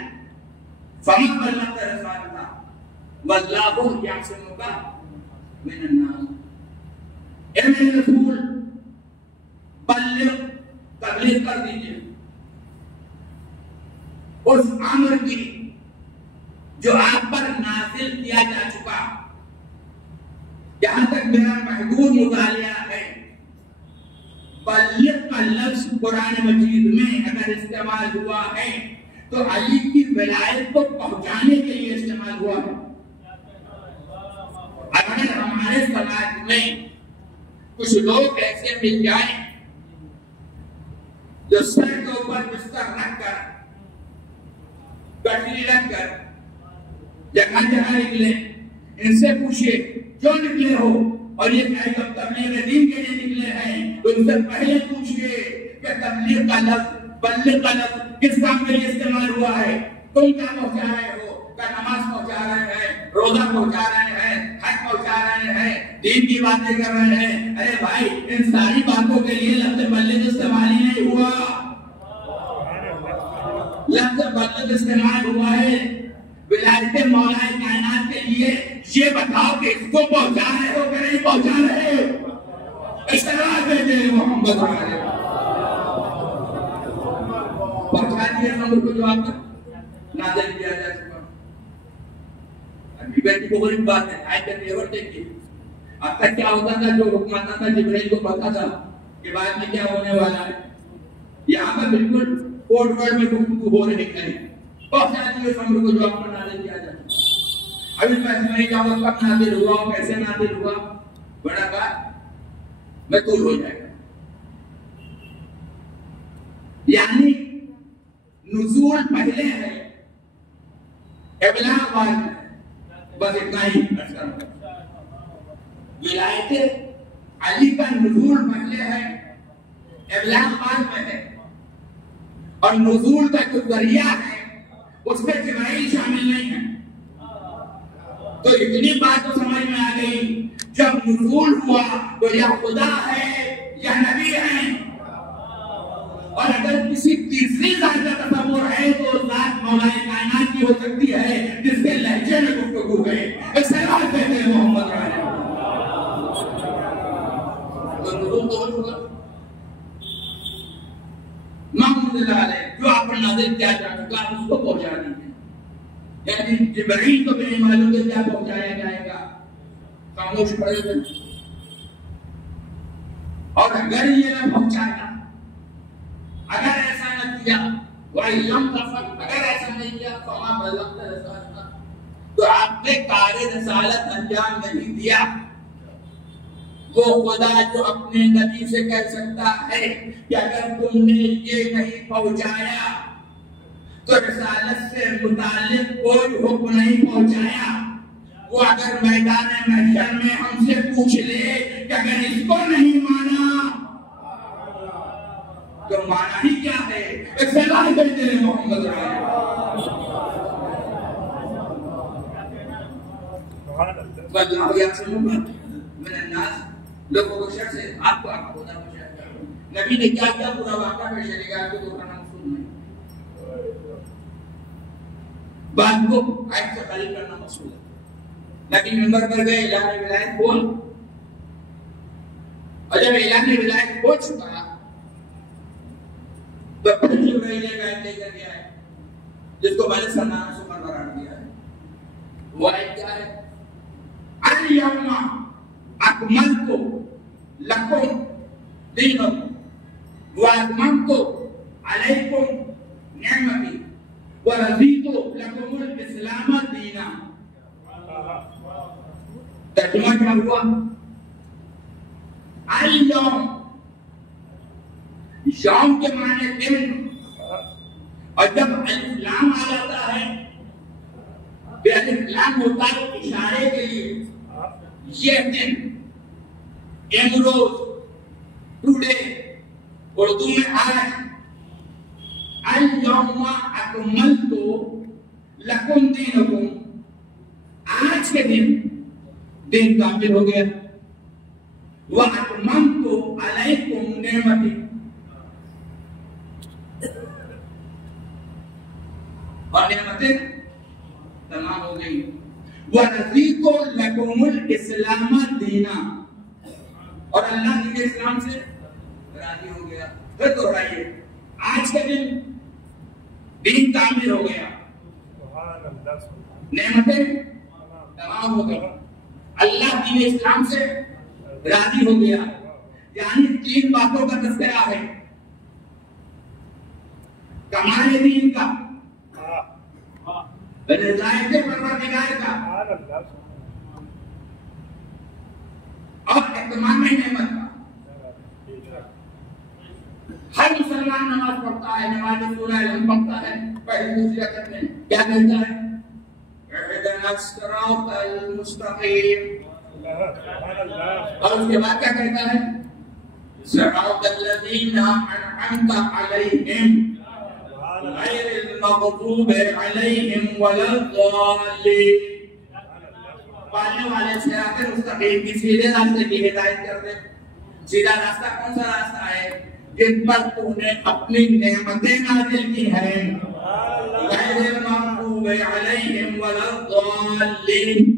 فما بلغت رسالتہ واللہ یعصمک من الناس. اے میرے رسول بلغ تبلیغ کر دیجیے اس امر کی جو آپ پر نازل کیا جا چکا. جہاں تک میرا محدود مطالعہ ہے بلغ کا لفظ قرآن مجید میں اگر استعمال ہوا ہے تو علی کی ولایت کو پہنچانے کے لیے استعمال ہوا ہے. اگر ہمارے سماج میں کچھ لوگ ایسے مل جائیں جو سر کے اوپر بستر رکھ کر گٹری رکھ کر جگہ جگہ نکلے، ان سے پوچھئے کیوں نکلے ہو اور یہ کہ تبلیغ دین کے لیے نکلے ہیں، تو ان سے پہلے پوچھئے کہ تبلیغ کا لفظ بلغ کا لفظ کس کام کے لیے استعمال ہوا ہے. تم کیا پہنچا رہے ہو؟ کیا نماز پہنچا رہے ہیں، روزہ پہنچا رہے ہیں، حج پہنچا رہے ہیں، دین کی باتیں کر رہے ہیں. ارے بھائی ان ساری باتوں کے لیے لفظ بلغ استعمال ہی نہیں ہوا. لفظ بلغ استعمال ہوا ہے ولایت مولا کائنات کے لیے. یہ بتاؤ کہ اس کو پہنچا رہے ہو کہ نہیں پہنچا رہے ہو؟ اشتراک دیتے ہیں محمد پہنچا دیے. ہم کو جواب نازل کیا جا چکا. ابھی بیٹی کو غریب بات ہے. آئے کر دیور دیکھیے اب تک کیا ہوتا تھا, جو حکم آتا تھا جبرائیل کو پتا تھا کہ بعد میں کیا ہونے والا ہے. یہاں پر بالکل کوڈ ورڈ میں گفتگو ہو رہی ہے. بہت ساری اس امر کو جو آپ پر نازل کیا جاتا ہے. ابھی فیصلہ نہیں کیا ہوا کب نازل ہوا اور کیسے نازل ہوا, بڑا بات محدود ہو جائے گا. یعنی نزول پہلے ہے, ابلاغ بعد میں. بس اتنا ہی ولایت علی کا نزول پہلے ہے, ابلاغ بعد میں ہے. اور نزول کا جو ذریعہ ہے اس میں جبرائیل شامل نہیں ہے. تو اتنی بات تو سمجھ میں آ گئی, جب نزول ہوا تو یا خدا ہے یا نبی ہے. اور اگر کسی تیسری ذات کا تصور ہے تو ذات مولا کائنات کی ہو سکتی ہے جس کے لہجے میں گفتگو ہے. اس سے بات کہتے ہیں محمد علیہ. تو نزول تو ہوگا محمد علیہ جو آپ پر نازل کیا جا چکا اس کو پہنچا دیجیے. یعنی جبرائیل کو بھی نہیں معلوم کہ کیا پہنچایا جائے گا, خاموش پڑے گا. اور اگر یہ نہ پہنچایا, اگر ایسا نہ کیا, اگر ایسا نہیں کیا تو آپ نے کار رسالت انجام نہیں دیا. وہ خدا جو اپنے نبی سے کہہ سکتا ہے کہ اگر تم نے یہ نہیں پہنچایا تو رسالت سے متعلق کوئی حکم نہیں پہنچایا, وہ اگر میدان محشر میں ہم سے پوچھ لے کہ اگر اس کو نہیں مانا تو مانا ہی کیا ہے. ایک سلام کرتے ہیں محمد لوگوں کو شر سے آپ کو آپ خدا کو شر. نبی نے کیا کیا پورا واقعہ پیش کرے گا, آپ کو دکھانا مقصود نہیں, بات کو آیت سے خالی کرنا مقصود ہے. نبی ممبر پر گئے, اعلان ولایت بول, اور جب اعلان ولایت ہو چکا تو پھر جبرائیل نے آیت لے کر گیا ہے جس کو مالک کا نام سے قرار دیا ہے. وہ آیت کیا ہے؟ الیوم اکملت لکم دینکم واتممت علیکم نعمتی ورضیت لکم الاسلام دینا. ترجمہ کیا ہوا؟ الیوم, یوم کے معنی دن, اور جب الف لام آ جاتا ہے تو الف لام ہوتا ہے اشارے کے لیے. یہ دن, امروز, ٹوڈے, اردو میں آج. الیوم اکملت لکم دینکم, آج کے دن کامل ہو گیا. واتممت علیکم نعمتی, اور نعمتیں تمام ہو گئی. وَرَضِيتُ لَكُمُ الْإِسْلَامَ دِينًا, اور اللہ دین اسلام سے راضی ہو گیا. پھر دوہرائیے, آج کے دین کامل ہو گیا, نعمتیں تمام ہو گئی, اللہ دین اسلام سے راضی ہو گیا. یعنی تین باتوں کا تذکرہ ہے, کمال دین کا, رضایت پروردگار کا, اور اہتمام نعمت کا. ہر مسلمان نماز پڑھتا ہے, نماز سورہ الحمد پڑھتا ہے, پہلی دوسری رکعت میں کیا کہتا ہے؟ اہدنا الصراط المستقیم. اور اس کے بعد کیا کہتا ہے؟ صراط الذین انعمت علیہم غیر المغضوب علیہم ولا الضالین. پالنے والے صراط مستقیم کی سیدھے راستے کی ہدایت کر دے. سیدھا راستہ کون سا راستہ ہے؟ جن پر تو نے اپنی نعمتیں نازل کی ہیں. غیر المغضوب علیہم ولا الضالین.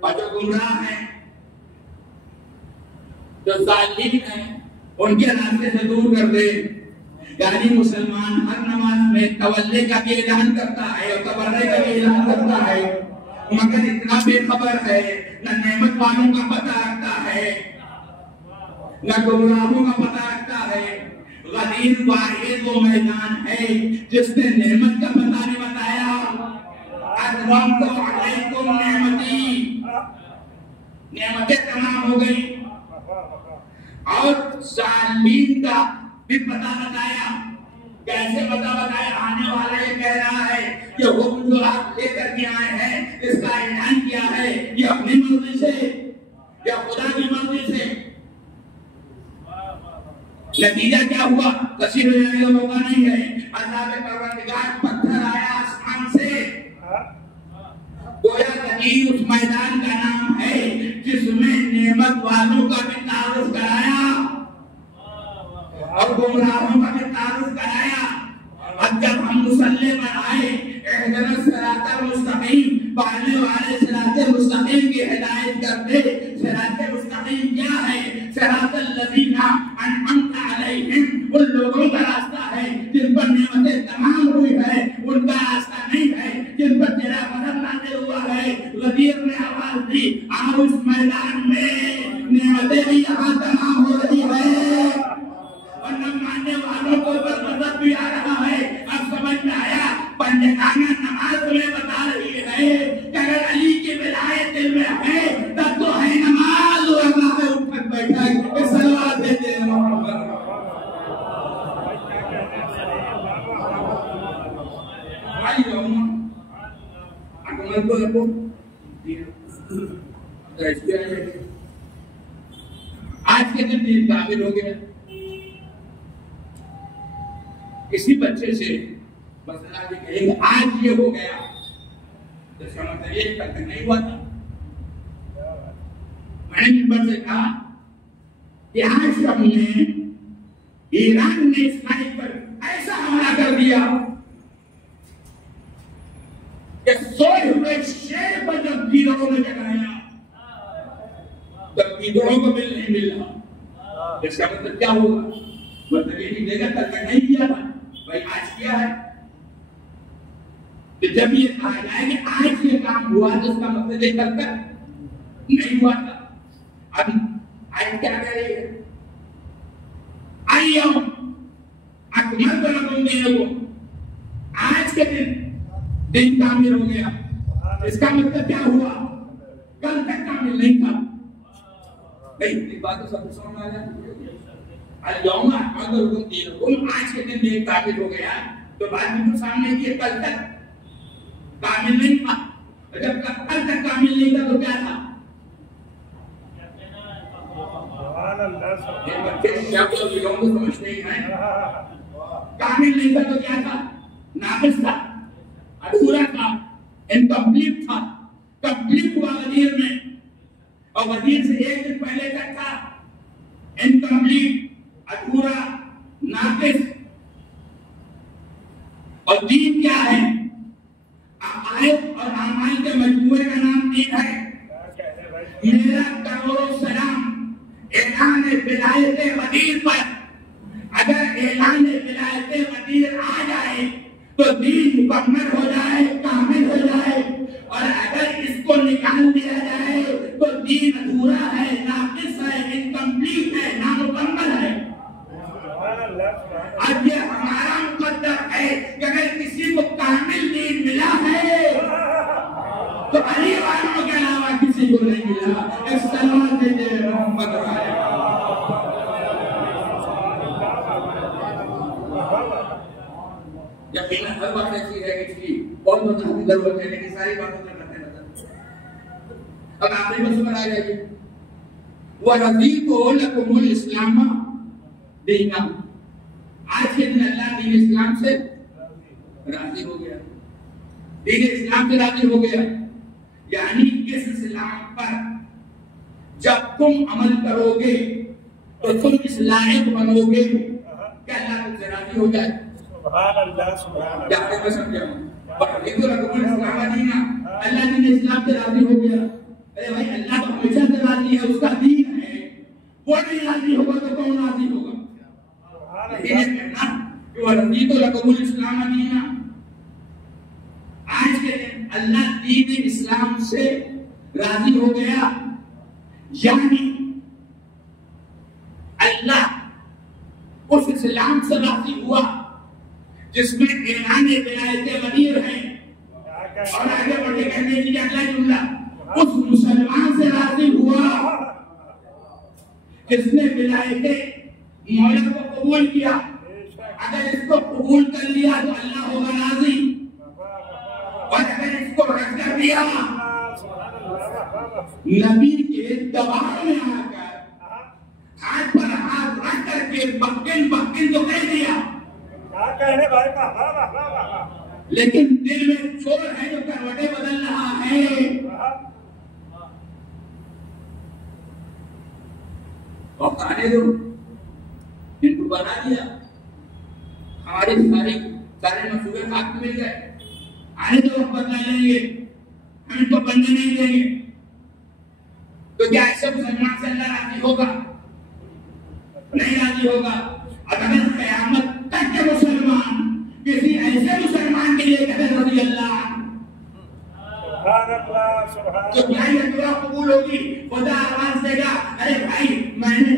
اور جو گمراہ ہیں, جو ظالمین ہیں, ان کے راستے سے دور کر دے. یعنی مسلمان ہر نماز میں تولی کا بھی اعلان کرتا ہے اور تبرے کا بھی اعلان کرتا ہے، مگر اتنا بے خبر ہے، نہ نعمت والوں کا پتہ رکھتا ہے نہ گمراہوں کا پتہ رکھتا ہے۔ غدیر واحد وہ میدان ہے جس نے نعمت کا پتہ نہیں بتایا۔ اَتْمَمْتُ عَلَيْكُمْ نِعْمَتِي، نعمتیں تمام ہو گئی، اور ظالمین کا بھی پتہ بتایا۔ کیسے پتہ بتایا؟ آنے والا یہ کہہ رہا ہے کہ حکم جو آپ لے کر کے آئے ہیں اس کا اعلان کیا ہے، یہ اپنی مرضی سے یا خدا کی مرضی سے۔ نتیجہ کیا ہوا؟ کثیر ہو جانے کا موقع نہیں ہے۔ عذاب پروردگار پتھر آیا آسمان سے، گویا غدیر اس میدان کا نام ہے جس میں نعمت والوں کا بھی تعارف کرایا اور گمراہوں کا بھی تعارف کرایا۔ اب جب ہم مصلی پر آئے، اہدنا الصراط المستقیم، پڑھنے والے صراط مستقیم کی ہدایت کرتے۔ صراط مستقیم کیا ہے؟ صراط الذین انعمت علیہم، ان لوگوں کا راستہ ہے جن پر نعمتیں تمام ہوئی ہے، ان کا راستہ نہیں ہے جن پر تیرا غضب نازل ہوا ہے۔ غدیر نے آواز دی، آؤ اس میدان میں، نعمتیں بھی یہاں تمام ہو رہی ہے اور نہ ماننے والوں کو پر غضب بھی آ رہا ہے۔ اب سمجھ میں آیا، پنجگانہ نماز تمہیں بتا رہی ہے کہ اگر علی کی ولایت دل میں ہے تب تو ہے نماز، اور اللہ ہے اٹھ کر بیٹھا ہے، صلوات دے دے محمد۔ آئی جاؤں اکمل کو لگو آج کے دن دین کامل ہو گیا۔ کسی بچے سے مسئلہ بھی کہیں گے آج یہ ہو گیا، تو اس کا مطلب یہ تک نہیں ہوا تھا۔ میں نے ممبر سے کہا کہ آج ہم نے ایران نے اسرائیل پر ایسا حملہ کر دیا کہ سوئے ہوئے شیر پر جب گیدڑوں نے جگایا تب گیدڑوں کو مل نہیں ملا۔ اس کا مطلب کیا ہوگا؟ مطلب یہ نہیں دے گا تک نہیں کیا تھا، بھائی آج کیا ہے۔ تو جب یہ کہا جائے کہ آج یہ کام ہوا تو اس کا مطلب یہ تک نہیں ہوا تھا۔ اب آج کیا کہہ رہی ہے؟ آئیو اکملت لکم دینکم، آج کے دن دین کامل ہو گیا۔ اس کا مطلب کیا ہوا؟ کل تک کامل نہیں تھا۔ ایک بات تو سب سمجھ میں آ جائے، اليوم اکملت لکم دینکم، آج کے دن دین کامل ہو گیا، تو بات بھی تو سامنے کی کل تک کامل نہیں تھا۔ جب کل تک کامل نہیں تھا تو کیا تھا؟ سمجھتے ہی ہیں، کامل نہیں تھا تو کیا تھا؟ ناقص تھا، ادھورا تھا، انکمپلیٹ تھا۔ کمپلیٹ ہوا غدیر میں، اور غدیر سے ایک دن پہلے تک تھا انکمپلیٹ، ادھورا، ناقص۔ اور دین کیا ہے؟ عقائد اور اعمال کے مجموعے کا نام دین ہے۔ میرا کروڑوں سلام اعلان ولایت غدیر پر، اگر اعلان ولایت غدیر آ جائے تو دین مکمل ہو جائے، کامل ہو جائے، اور اگر اس کو نکال دیا جائے تو دین ادھورا ہے، ناقص ہے، انکمپلیٹ ہے، نامکمل ہے۔ اب یہ ہمارا مقدر ہے کہ اگر کسی کو کامل دین ملا ہے تو علی والوں کے علاوہ کسی کو نہیں ملا۔ ایک صلوات دے دے محمد والے۔ یقیناً ہر بات ایسی ہے کہ اس کی بہت وضاحت کی ضرورت ہے، لیکن ساری باتوں میں کرتے رہتا۔ اب آخری بس پر آ جائیے، وَرَضِيتُ لَكُمُ الْإِسْلَامَ دِينًا، آج کے دن اللہ دین اسلام سے راضی ہو گیا، دین اسلام سے راضی ہو گیا۔ یعنی اس اسلام پر جب تم عمل کرو گے تو تم اس لائق بنو گے کہ اللہ تم سے راضی ہو جائے۔ سبحان اللہ، سبحان اللہ۔ کیا میں سمجھا ہوں؟ وَرَضِيتُ لَكُمُ الْإِسْلَامَ دِينًا، اللہ دین اسلام سے راضی ہو گیا۔ ارے بھائی اللہ تو ہمیشہ سے راضی ہے، اس کا دین ہے، وہ نہیں راضی ہوگا تو کون راضی ہوگا؟ لیکن یہ کہنا ورضیت لکم الاسلام دینا. آج کے دن اللہ دین اسلام سے راضی ہو گیا، یعنی اللہ اس اسلام سے راضی ہوا جس میں اعلان ولایت غدیر ہے. اور آگے بڑھ کے کہنے کی اگلا جملہ اس مسلمان سے راضی ہوا جس نے ولایت مولا کو قبول کیا. اگر اس کو قبول کر لیا تو اللہ ہوگا راضی، اور اگر اس کو رد کر دیا نبی کے دباؤ میں آ کر ہاتھ پر ہاتھ رکھ کر کے بکن بکن تو کہہ دیا، لیکن دل میں چور ہے جو کروٹیں بدل رہا ہے. اور آنے دو، ان کو بنا دیا، ہماری سارے منصوبے خاک مل گئے. آنے دو ہم بدلا لیں گے، ہم ان کو بننے نہیں دیں گے. تو کیا ایسے مسلمان سے اللہ راضی ہوگا؟ نہیں راضی ہوگا. اگر قیامت تک کے مسلمان کسی ایسے مسلمان کے لیے کہتے رضی اللہ تو کیا یہ دعا قبول ہوگی؟ خدا آواز دے گا، ارے بھائی میں نے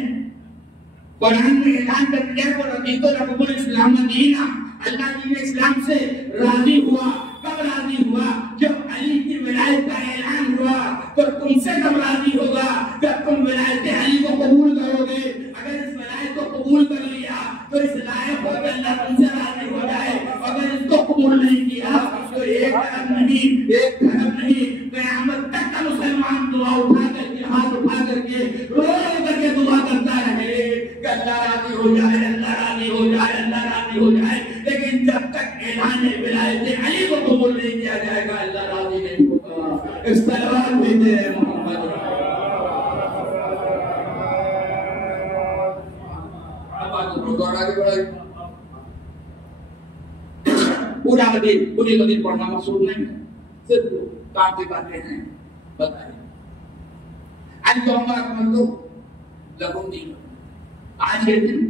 قرآن میں اعلان کر دیا کہ رضیت لکم الاسلام دینا، اللہ دین اسلام سے راضی ہوا. کب راضی ہوا؟ جب علی کی ولایت کا اعلان ہوا. تو تم سے کب راضی ہوگا؟ جب تم ولایت علی کو قبول کرو گے. اگر اس ولایت کو قبول کر لیا تو اس لائق ہو کہ اللہ تم سے راضی ہو جائے. اگر اس کو قبول نہیں کیا تو ایک طرف نہیں قیامت تک کا مسلمان دعا اٹھا کر کے ہاتھ اٹھا کر کے رو کر کے دعا کرتا رہے کہ اللہ راضی ہو جائے، اللہ راضی ہو جائے، اللہ راضی ہو جائے. لیکن جب تک اعلان ولایت علی کو قبول نہیں کیا جائے گا اللہ راضی نہیں ہوگا. اس تلوار بھی دے محمد. اب آگے بڑھائی. پوری غدیر پڑھنا مقصود نہیں ہے، صرف کام کی باتیں ہیں بتائیے. اليوم اکملت لکم دینکم، آج کے دن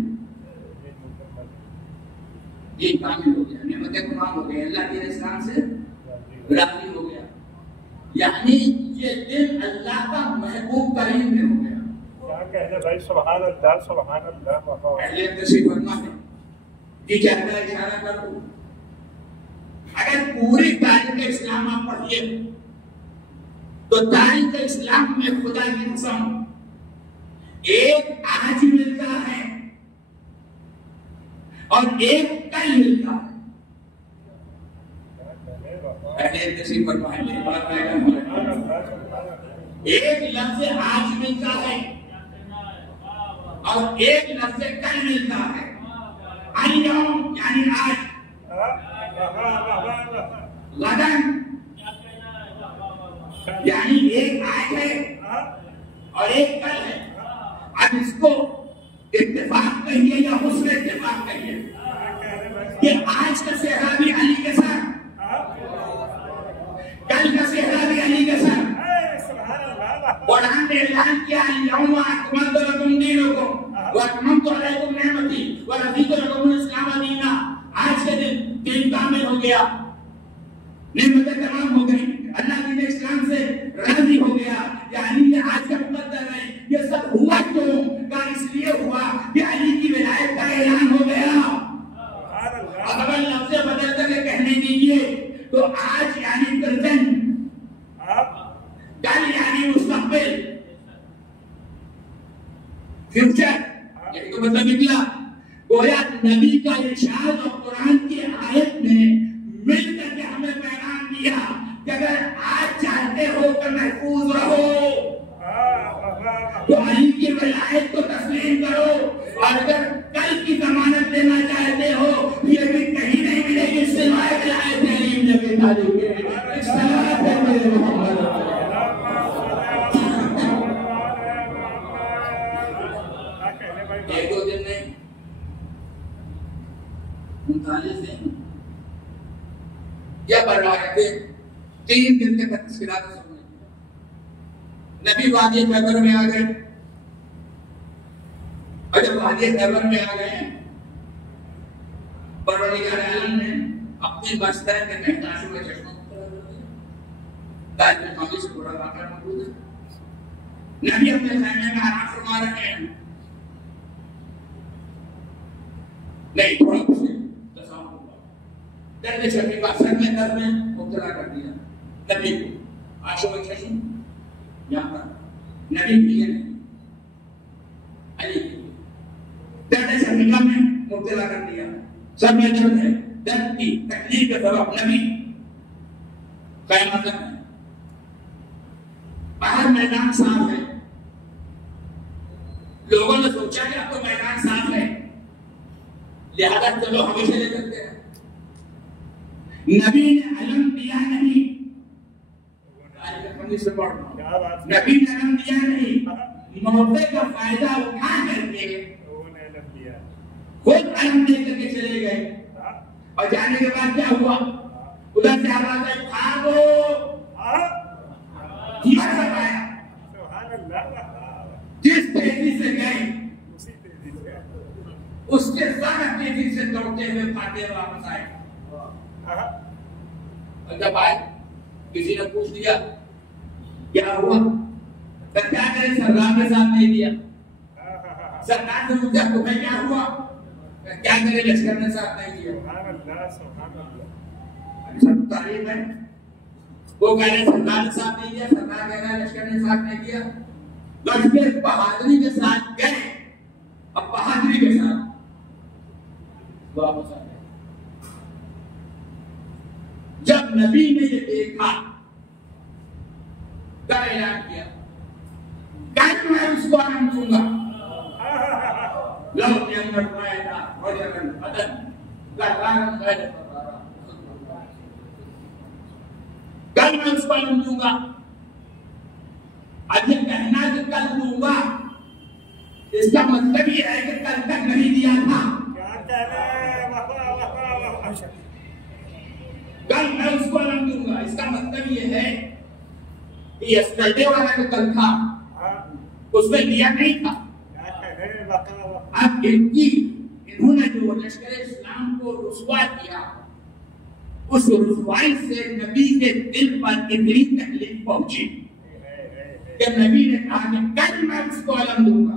یہ کامل ہو گیا، نعمتیں تمام ہو گئی، اللہ کے اسلام سے راضی ہو گیا. یعنی یہ دن اللہ کا محبوب ترین میں ہو گیا. کیا کہنے بھائی، سبحان اللہ سبحان اللہ. پہلے تشریف فرما ہے یہ چاہتا ہے اشارہ کر دوں. اگر پوری تاریخ اسلام آپ پڑھیے تو تاریخ اسلام میں خدا کی قسم ایک آج ملتا ہے اور ایک کل ملتا ہے. ایک لفظ آج ملتا ہے اور ایک لفظ کل ملتا ہے. اليوم یعنی آج، غدن یعنی ایک آج ہے اور ایک کل ہے. اب اس کو اتفاق کہیے یا حسن اتفاق کہیے. یہ آج کا صحرا بھی علی کے ساتھ، کل کا صحرا بھی علی کے ساتھ. قرآن نے اعلان کیا اليوم اکملت لکم دینکم واتممت علیکم نعمتی ورضیت لکم الاسلام دینا. آج کے دن کامل ہو گیا، نعمتیں تمام ہو گئی، اللہ دین اسلام سے راضی ہو گیا. یعنی یہ آج کا مقدر ہے. یہ سب ہوا کیوں؟ اس لیے ہوا کہ علی کی ولایت کا اعلان ہو گیا. اگر لفظ بدل کر کے کہنے دیجیے تو آج یعنی پریزنٹ، کل یعنی مستقبل، فیوچر. یعنی تو مطلب نکلا گویا نبی کا ارشاد اور قرآن کی آیت نے مل کر کے ہمیں پیغام دیا کہ اگر آج چاہتے ہو کہ محفوظ رہو تو علی کی ولایت کو تسلیم کرو، اور اگر کل کی ضمانت لینا چاہتے ہو یہ بھی کہیں نہیں ملے گی سوائے ولایت علی نبی طالب کے. صلوات ہے میرے محمد. ایک دو دن نہیں، 39 دن کیا بڑھ رہا ہے. 3 دن تک تذکرات سننے نبی وادی خیبر میں آ گئے. اور جب وادی خیبر میں آ گئے پروردگار عالم نے اپنے بستر کے کہتاشوں کے چشموں کو طرح کر دیا. دائر میں خامی سے بڑا واقعہ موجود ہے. نبی اپنے خیمے میں آرام فرما رہے ہیں. نہیں تھوڑا کچھ تصاویر ہوا. درد شفیع کا سر میں درد میں مبتلا کر دیا نبی کو. آنکھوں میں چشم یہاں پر نبی کے لیے نہیں علی کے لیے. درد شفیع میں مبتلا کر دیا. سب میں درد ہے. درد کی تکلیف کے سبب نبی قیامت میں باہر میدان صاف ہے. لوگوں نے سوچا کہ اب تو میدان صاف ہے لہذا چلو ہمیشہ لے کرتے ہیں. نبی نے علم دیا نہیں. نبی نے علم دیا نہیں. موقع کا فائدہ اٹھا کر کے خود علم دے کر کے چلے گئے. اور جانے کے بعد کیا ہوا؟ ادھر سے آواز آئی بھاگو. مر سکایا. جس تیزی سے گئے اس کے زیادہ تیزی سے دوڑتے ہوئے پھاتے واپس آئے. اور جب آئے کسی نے پوچھ لیا کیا ہوا تو کیا کرے؟ سردار نے ساتھ نہیں دیا. سردار نے پوچھا تمہیں کیا ہوا؟ کیا کرے؟ لشکر نے ساتھ نہیں دیا. سب تعریف ہے. وہ کہہ رہے سردار نے ساتھ نہیں دیا. سردار کہہ رہا ہے لشکر نے ساتھ نہیں دیا. لشکر بہادری کے ساتھ گئے. اب بہادری کے ساتھ واپس آ گئے. جب نبی نے یہ دیکھا کیا اعلان کیا کہ میں اس کو علم دوں گا. لو جنت وعدہ وجرن بدن لکان غیر فرارا. کل میں اس کو علم دوں گا. اب یہ کہنا کہ کل دوں گا اس کا مطلب یہ ہے کہ کل تک نہیں دیا تھا. کل میں اس کو علم دوں گا اس کا مطلب یہ ہے کہ یسٹرڈے والا جو کل تھا اس میں دیا نہیں تھا. اب انہوں نے جو لشکر اسلام کو رسوا کیا اس رسوائی سے نبی کے دل پر اتنی تکلیف پہنچی کہ نبی نے کہا کہ کل میں اس کو علم دوں گا.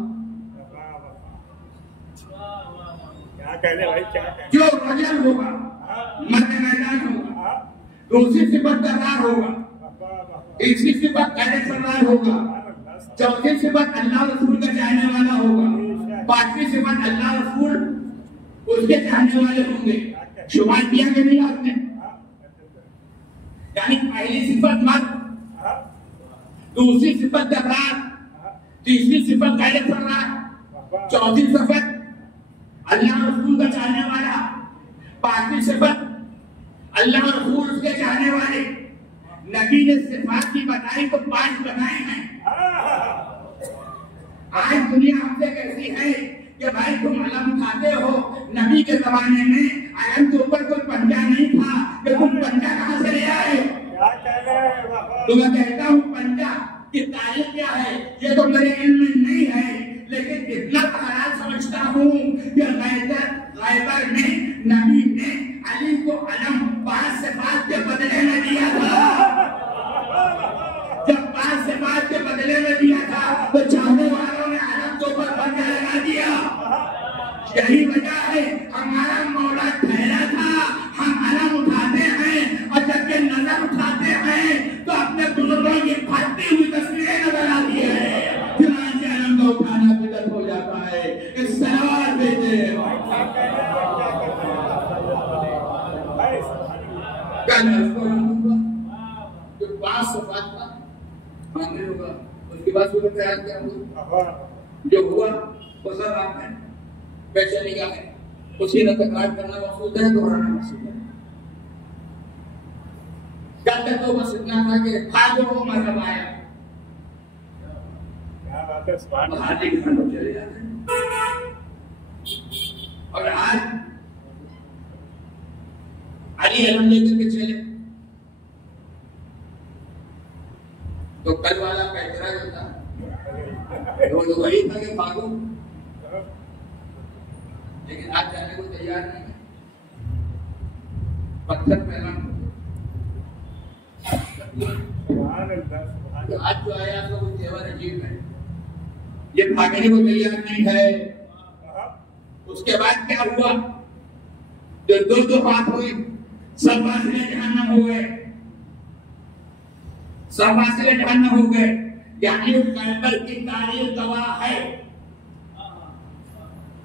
جو رجل ہوگا مرد میدان ہوگا دوسری صفت درار ہوگا تیسری صفت غیر فرار ہوگا چوتھی صفت اللہ رسول کا چاہنے والا ہوگا پانچویں صفت اللہ رسول اس کے چاہنے والے ہوں گے. شمار کیا کہ نہیں آپ نے؟ یعنی پہلی صفت مرد دوسری صفت درار تیسری صفت غیر فرار چوتھی صفت اللہ رسول کا چاہنے والا پانچویں صفت اللہ رسول اس کے چاہنے والے. نبی نے صفات کی بتائی تو 5 بتائے ہیں. آج دنیا ہم سے کہتی ہے کہ بھائی تم علم اٹھاتے ہو. نبی کے زمانے میں علم کے اوپر کوئی پنجہ نہیں تھا کہ تم پنجہ کہاں سے لے آئے. تو میں کہتا ہوں پنجہ کی تعریف کیا ہے یہ تو میرے علم میں نہیں ہے لیکن اتنا خیال سمجھتا ہوں کہ غیبر میں نبی نے علی کو علم 5 صفات کے بدلے میں دیا تھا. جب 5 صفات کے بدلے میں دیا تھا تو چاہنے والوں نے علم کے اوپر پنجہ لگا دیا. یہی وجہ ہے ہمارا مولا ٹھہرا تھا. ہم علم اٹھاتے ہیں اور جب کہ نظر اٹھاتے ہیں تو اپنے بزرگوں کی پھٹتی ہوئی تصویریں نظر آتی ہے. چنانچہ علم کا اٹھانا بدعت ہو جاتا ہے. اس سوال دیتے کیا میں اس کو علم دوں گا جو 5 صفات کا حامل ہوگا. اس کے بعد صورت حال کیا ہوگا جو ہوا وہ سب آپ ہیں پیسے نگاہ ہے. اسی نے تکرار کرنا مقصود ہے دہرانا مقصود ہے. کل تک تو بس اتنا تھا کہ بھاگو مرحبا آیا بھاگنے کے کھڑوں چلے جاتے ہیں. اور آج علی علم لے کر کے چلے تو کل والا کا اعتراض ہوتا تو وہی تھا کہ بھاگو لیکن آج جانے کو تیار نہیں ہے. پتھر پہ رنگ. سبحان اللہ سبحان اللہ. آج جو آیا تو وہ تیور عجیب ہے. یہ بھاگنے کو تیار نہیں ہے. اس کے بعد کیا ہوا؟ جو دو بات ہوئی، سب فاصلے جہنم ہو گئے، سب فاصلے جہنم ہو گئے. یعنی خیبر کی تاریخ گواہ ہے.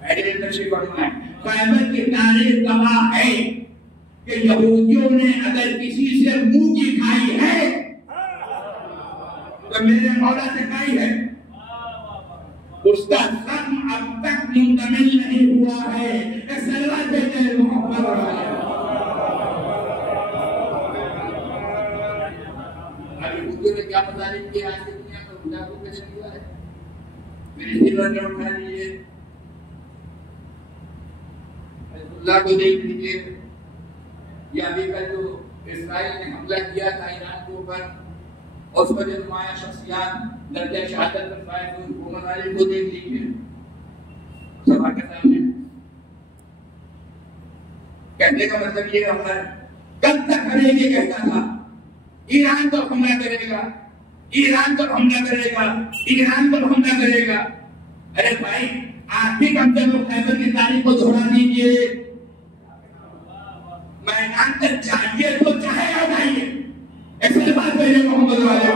خیبر کی تاریخ گواہ ہے کہ یہودیوں نے اگر کسی سے منہ کی کھائی ہے تو میرے مولا سے کھائی ہے. اس کا زخم اب تک منتقل نہیں ہوا ہے. صلوات دیتے ہیں محمد علیہ. ابھی یہودیوں نے کیا مطالب کیا آج کی دنیا میں خدا کو پیش کیا ہے. میرے دلوں نے اٹھا لیجیے، اللہ کو دیکھ لیجیے. یا ابھی کل جو اسرائیل نے حملہ کیا تھا ایران کے اوپر، اور اس میں جو نمایاں شخصیات درجہ شہادت پر فائز ہوئی، حکومت والے کو دیکھ لیجیے سبھا کے سامنے. کہنے کا مطلب یہ ہے، کب تک ہمیں یہ کہتا تھا ایران تو حملہ کرے گا، ایران تو حملہ کرے گا، ایران تو حملہ کرے گا. ارے بھائی آپ بھی کم سے کم خیبر کی تاریخ کو دہرا دیجیے. میدان تک جائیے تو چاہے یا جائیے. ایسے بات کہیے محمد والے.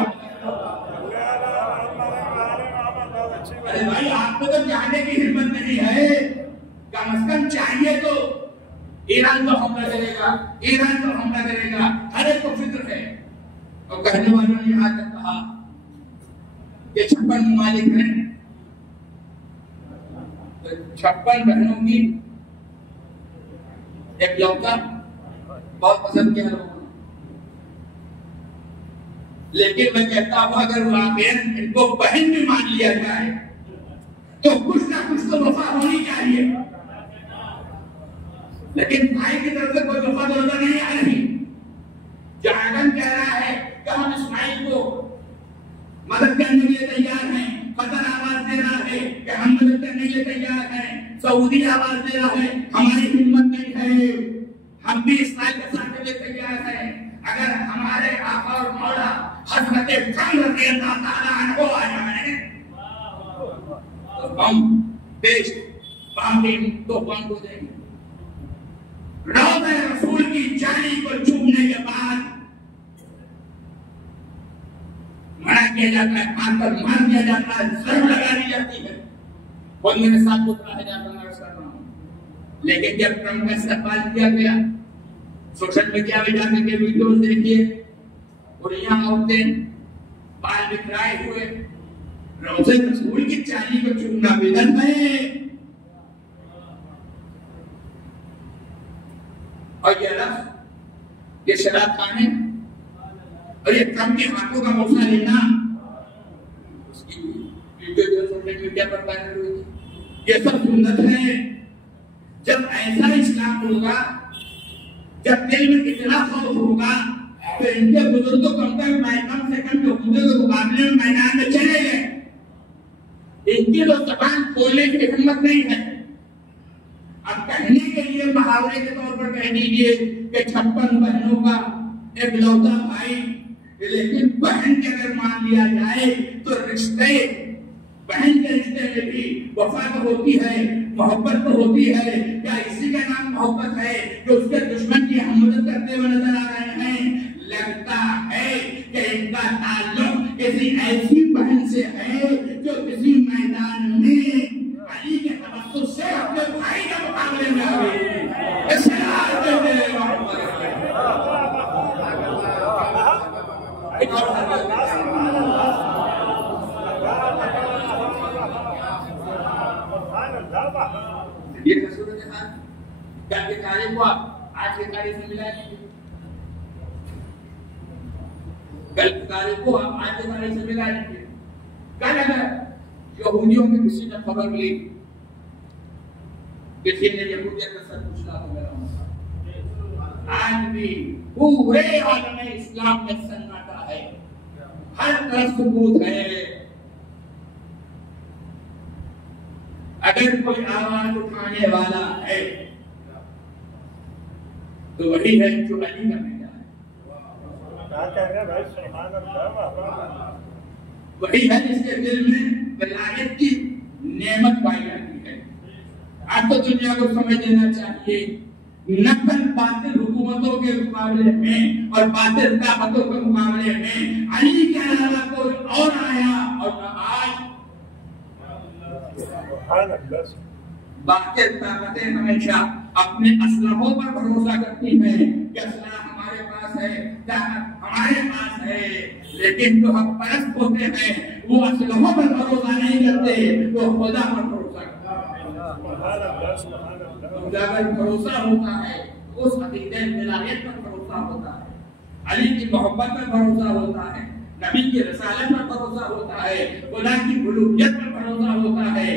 ارے بھائی آپ کو تو جانے کی ہمت نہیں ہے. کم از کم چاہیے تو ایران تو حملہ کرے گا، ایران تو حملہ کرے گا. ہر ایک کو فکر ہے. اور کہنے والوں نے یہاں تک کہا کہ 56 ممالک ہیں، 56 بہنوں کی ایک لوتا بہت پسند کیا لوگوں نے. لیکن میں کہتا ہوں اگر واقعی ان کو بہن بھی مان لیا جائے تو کچھ نہ کچھ تو وفا ہونی چاہیے. لیکن بھائی کی طرف سے کوئی وفا تو نظر نہیں آ رہی. جارڈن کہہ رہا ہے کہ ہم اسماعیل کو مدد کرنے کے لیے تیار ہیں. قطر آواز دے رہا ہے کہ ہم مدد کرنے کے لیے تیار ہیں. سعودی آواز دے رہا ہے ہماری ہمت نہیں ہے، ہم بھی اسرائیل کے ساتھ کے لیے تیار ہیں. اگر ہمارے آقا اور مولا حضرت عمر رضی اللہ تعالیٰ عنہ آ جائیں تو ہم پیش باقی تو بم ہو جائیں گے. روضہ رسول کی جانی کو چومنے کے بعد منع کیا جاتا ہے، کان پر مار دیا جاتا ہے، ضرور لگا دی جاتی ہے. اور میرے ساتھ پترا ہے جاتا میں عرض کر رہا ہوں. لیکن جب ٹرمپ کا استقبال کیا گیا، سوشل میڈیا میں جا کے ویڈیوز دیکھیے، بڑیاں عورتیں بال بکھرائے ہوئے روضہ رسول کی چالی کو چومنا بدعت ہے. اور یہ لفظ، یہ شراب کھانے اور یہ ٹرمپ کے ہاتھوں کا موقع لینا، اس کی ویڈیو جو سوشل میڈیا پر وائرل ہوئی، یہ سب سنت ہے. جب ایسا اسلام ہوگا، جب دل میں اتنا خوف ہوگا تو ان کے بزرگوں کو کم سے کم جو خودے کے مقابلے میں میدان میں چلے گئے. ان کی تو زبان کھولنے کی ہمت نہیں ہے. اب کہنے کے لیے محاورے کے طور پر کہہ دیجیے کہ 56 بہنوں کا ایک لوتا بھائی. لیکن بہن کے اگر مان لیا جائے تو رشتے، بہن کے رشتے میں بھی وفا تو ہوتی ہے، محبت تو ہوتی ہے. کیا اسی کا نام محبت ہے کہ اس کے دشمن کی ہم مدد کرتے ہوئے نظر آ رہے ہیں؟ لگتا ہے کہ ان کا تعلق کسی ایسی بہن سے ہے جو کسی میدان میں علی کے تبسط سے اپنے بھائی کے مقابلے میں ہوئی. یہ صورت حال کل کی تاریخ کو آج کی تاریخ سے ملا لیجیے. کل کی تاریخ کو آپ آج کی تاریخ سے ملا لیجیے. کل اگر یہودیوں کی کسی نے خبر لی، کسی نے یہودیت کا سر پوچھنا تو میرا مسئلہ آج بھی پورے عالم اسلام میں سناٹا ہے، ہر طرف ثبوت ہے. اگر کوئی آواز اٹھانے والا ہے تو وہی ہے جو علی کا بیٹا ہے، وہی ہے جس کے دل میں ولایت کی نعمت پائی جاتی ہے۔ اب تو دنیا کو سمجھ لینا چاہیے نقل باطل حکومتوں کے مقابلے میں اور باطل طاقتوں کے مقابلے میں علی کے علاوہ کوئی اور آیا اور آج باطل طاقتیں ہمیشہ اپنے اسلحوں پر بھروسہ کرتی ہیں کہ اسلحہ ہمارے پاس ہے، طاقت ہمارے پاس ہے، لیکن جو حق پرست ہوتے ہیں وہ اسلحوں پر بھروسہ نہیں کرتے، وہ خدا پر بھروسہ کرتے ہیں۔ خدا پر بھروسہ ہوتا ہے، اس عقیدہ ولایت پر بھروسہ ہوتا ہے، علی کی محبت پر بھروسہ ہوتا ہے، نبی کی رسالت پر بھروسہ ہوتا ہے، خدا کی الوہیت پر بھروسہ ہوتا ہے،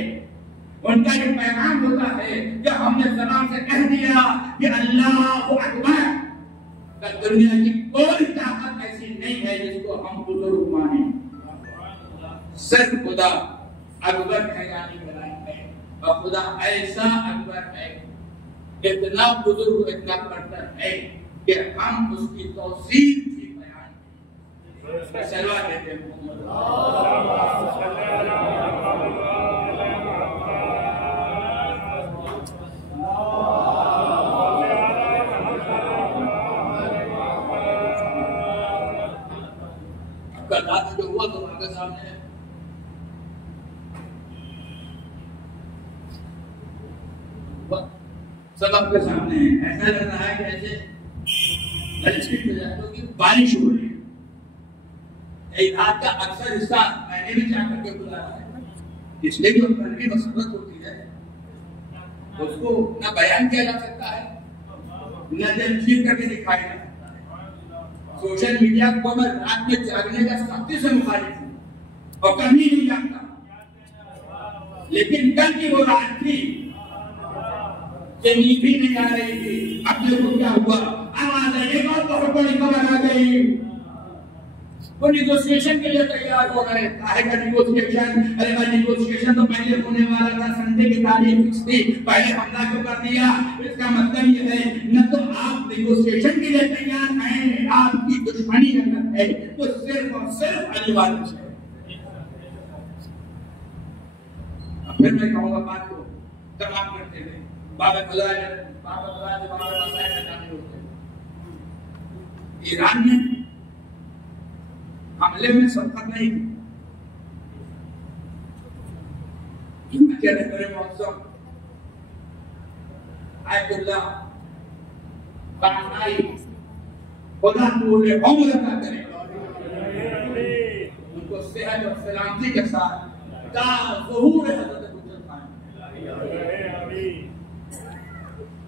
ان کا یہ پیغام ہوتا ہے کہ ہم نے زبان سے کہہ دیا کہ اللہ اکبر، کہ دنیا کی کوئی طاقت ایسی نہیں ہے جس کو ہم بزرگ مانیں، صرف خدا اکبر ہے، یعنی ولایت ہے، اور خدا ایسا اکبر ہے، اتنا بزرگ، اتنا برتر ہے کہ ہم اس کی توصیف بھی بیان کریں۔ صلوات دیتے ہیں آپ جو ہوا تو آپ کے سامنے ہے، سب آپ کے سامنے ہے، ایسا لگ رہا ہے کہ ایسے بارش ہو رہی ہے۔ ایک رات کا اکثر حصہ میں نے بھی جا کر کے گزارا ہے، اس لیے جو قلبی مسرت ہوتی ہے اس کو نہ بیان کیا جا سکتا ہے نہ تنظیم کر کے دکھایا جا سکتا ہے۔ سوشل میڈیا کو میں رات میں جاگنے کا سختی سے مخالف ہوں اور کبھی نہیں جاگتا، لیکن کل کی وہ رات تھی کہ نیند بھی نہیں آ رہی تھی، اپنے کو کیا ہوا، آواز آئی ایک اور بہت بڑی خبر آ گئی، وہ نیگوشیشن کے لیے تیار ہو رہے ہیں۔ کا نیگوشیشن، ارے بھائی نیگوشیشن تو پہلے ہونے والا تھا، سنڈے کی تاریخ فکس تھی، پہلے حملہ کیوں کر دیا؟ اس کا مطلب یہ ہے نہ تو آپ نیگوشیشن کے لیے تیار ہیں، آپ کی دشمنی اگر ہے تو صرف اور صرف علی والوں سے۔ پھر میں کہوں گا بات کو تمام کرتے ہوئے، ایران میں حملے میں سبقت نہیں موسم آیت اللہ بانائی خدا پورے عمر کا کرے، ان کو صحت اور سلامتی کے ساتھ کا ظہور حضرت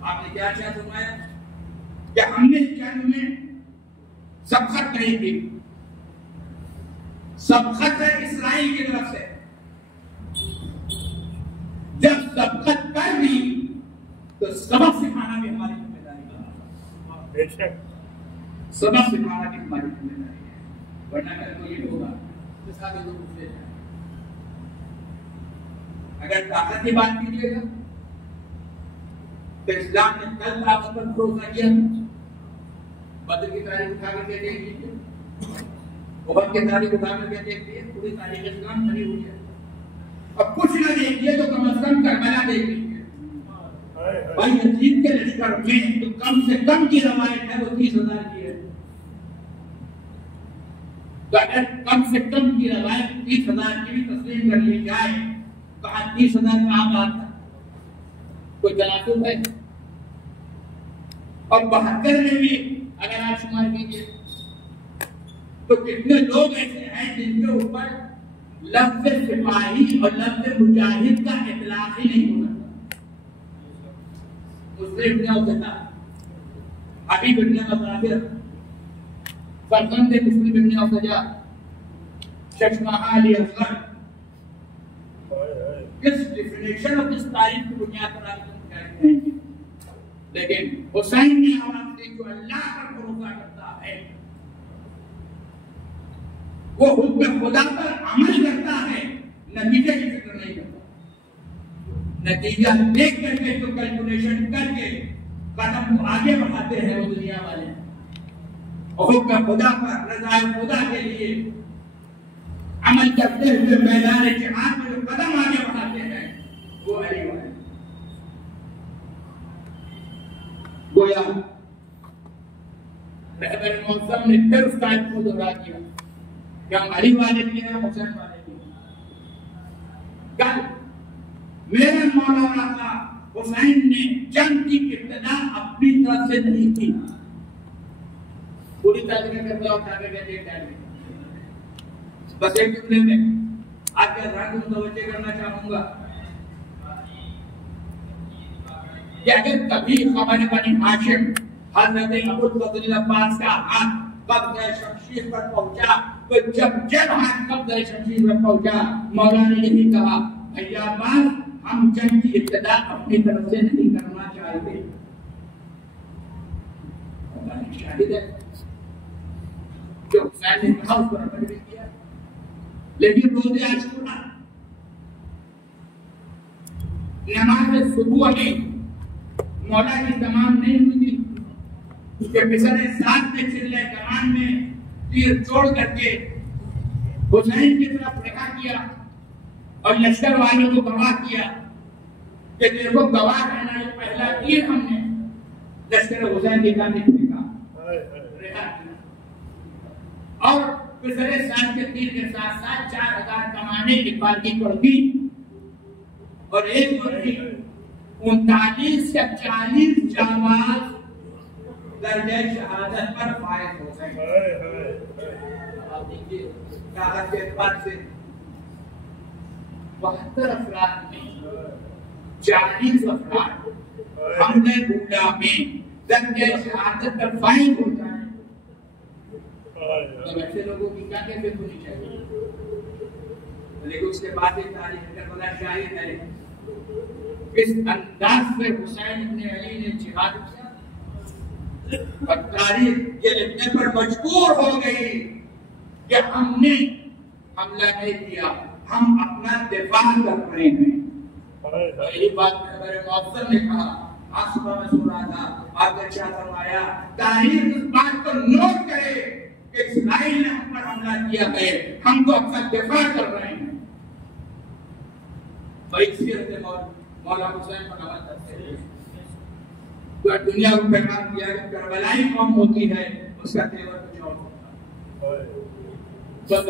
آپ نے کیا کیا فرمایا کہ ہم نے جنگ میں سبقت نہیں کی، سبقت ہے اسرائیل کی طرف سے، جب سبقت کر دی تو سبق سکھانا بھی ہماری ذمہ داری ہے، سبق سکھانا بھی ہماری ذمہ داری ہے، ورنہ اگر کوئی ہوگا تو سارے لوگ اسے جائیں۔ اگر طاقت کی بات کیجیے گا تو اسلام نے کل طاقت پر بھروسہ کیا، بدر کی تاریخ اٹھا کر کے دیکھ لیجیے، احد کی تاریخ اٹھا کر کے دیکھ لیجیے، پوری تاریخ اسلام بھری ہوئی ہے، اب کچھ نہ دیکھیے تو کم از کم کربلا دیکھ لیجیے۔ بھائی یزید کے لشکر میں جو کم سے کم کی روایت ہے وہ 30,000 کی ہے، تو اگر کم سے کم کی روایت 30,000 کی بھی تسلیم کر لی جائے تو 30,000 کہاں بات ہے، کوئی تناسب ہے؟ اور 72 میں بھی اگر آپ شمار کیجیے تو کتنے لوگ ایسے ہیں جن کے اوپر لفظ سپاہی اور لفظ مجاہد کا اطلاق ہی نہیں ہو سکتا۔ مسلم ابن عتبہ، حبیب ابن مظاہر، فرزند مسلم ابن عتبہ، ششماہ علی اصغر، کس ڈیفینیشن اور کس تاریخ کی بنیاد پر آپ کہتے ہیں؟ لیکن حسین کی آواز سے جو اللہ پر بھروسہ کرتا ہے وہ حکم خدا پر عمل کرتا ہے، نتیجے کی فکر نہیں کرتا، نتیجہ دیکھ کر کے جو کیلکولیشن کر کے قدم کو آگے بڑھاتے ہیں وہ دنیا والے، حکم خدا پر رضا خدا کے لیے عمل کرتے ہوئے میدان جہاد میں جو قدم آگے بڑھاتے ہیں وہ علی والے۔ گویا رہبر معظم نے پھر اس بات کو دہرا دیا کہ ہم علی والے بھی ہیں، حسین والے بھی ہیں۔ کل میرے مولانا کا حسین نے جنگ کی ابتدا اپنی طرف سے نہیں کی، پوری تعلیم کرتا اٹھا کے گئے ایک ٹائم میں۔ بس ایک جملے میں آپ کے ذہن کو متوجہ کرنا چاہوں گا کہ اگر کبھی خبر بنی ہاشم حضرت ابو الفضل عباس کا ہاتھ قبضہ شمشیر پر پہنچا تو جب ہاتھ قبضہ شمشیر پر پہنچا مولا نے یہی کہا بھیا عباس ہم جنگ کی ابتدا اپنی طرف سے نہیں کرنا چاہتے۔ شاہد ہے جو حسین نے کہا اس پر عمل بھی کیا، لیکن روزے عاشورا نماز صبح میں مولا کی تمام نہیں ہوئی تھی کہ پسر ساتھ میں چلے کمان میں تیر چھوڑ کر کے حسین کی طرف نکا کیا اور لشکر والوں کو گواہ کیا کہ دیکھو گواہ رہنا یہ پہلا تیر ہم نے لشکر حسین کی جانب پھینکا اور پسر ساتھ کے تیر کے ساتھ ساتھ 4000 کمانیں ایک بار کی پڑ گئی اور ایک اور 39 یا 40 جانباز درجہ شہادت پر فائز ہو گئے۔ آپ دیکھیے کاغذ کے پر سے 72 افراد میں 40 افراد حملے بولا میں درجہ شہادت پر فائز ہو جائیں تو ایسے لوگوں کی کیا کیفیت ہونی چاہیے؟ لیکن اس کے بعد ایک تاریخ کربلا شاہد ہے اس انداز سے حسین ابن علی نے جہاد کیا اور تاریخ یہ لکھنے پر مجبور ہو گئی کہ ہم نے حملہ نہیں کیا، ہم اپنا دفاع کر رہے ہیں۔ یہی بات میرے معظم نے کہا، آج صبح میں سن رہا تھا آپ نے کیا فرمایا، تاریخ اس بات کو نوٹ کرے کہ اسرائیل نے ہم پر حملہ کیا ہے، ہم تو اپنا دفاع کر رہے ہیں۔ بڑی سیرت مولا حسین پر عمل کرتے ہیں۔ تو دنیا کو پیغام دیا کہ کربلائی قوم ہوتی ہے اس کا تیور کچھ اور ہوتا ہے۔ بس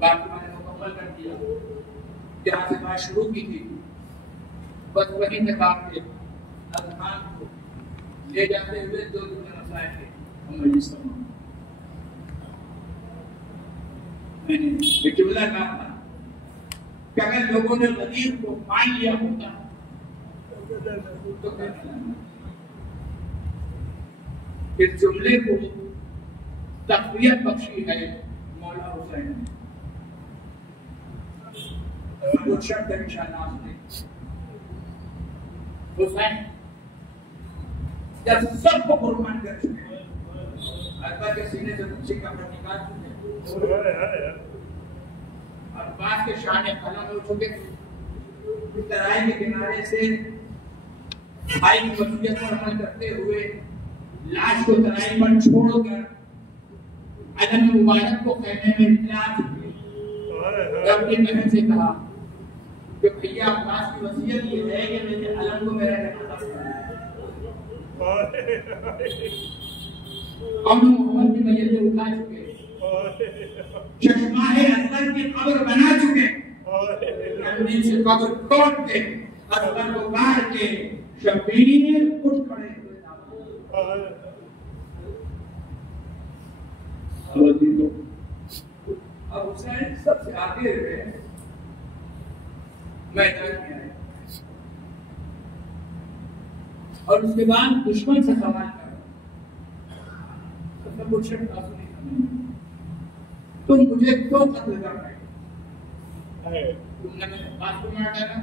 باقی میں نے مکمل کر دیا جہاں سے بات شروع کی تھی، بس وہی نقاب کے اذہان کو لے جاتے ہوئے 2 جملے مسائل کے ہم مجلس کرنا۔ میں نے ایک جملہ کہا تھا کہ اگر لوگوں نے غدیر کو مان لیا ہوتا تو کہنا اس جملے کو تقویت بخشی ہے مولا حسین نے۔ وہ شبد نشانات نے حسین جب سب کو قربان کر چکے، اکبر کے سینے سے کچھ کپڑا نکال چکے، عباس کے شان قلم ہو چکے، ترائی کے کنارے سے بھائی کی وصیت پر عمل کرتے ہوئے لاش کو ترائی پر چھوڑ کر علم مبارک کو خیمے میں نکلا چکے۔ اپنی بہن سے کہا کہ بھیا عباس کی وصیت یہ ہے کہ میرے علم کو میرا جنازہ اور محمد کی میت کو اٹھا چکے، چشمہ اصغر کی قبر بنا چکے، اندھی سے قبر توڑ کے اصغر کو کاٹ کے شبیر اٹھ کھڑے ہوئے۔ اب حسین سب سے آگے رہے میدان میں آئے اور اس کے بعد دشمن سے سوال کرا، تم مجھے کیوں قتل کر رہے ہو؟ تم نے میرے عباس کو مار ڈالا،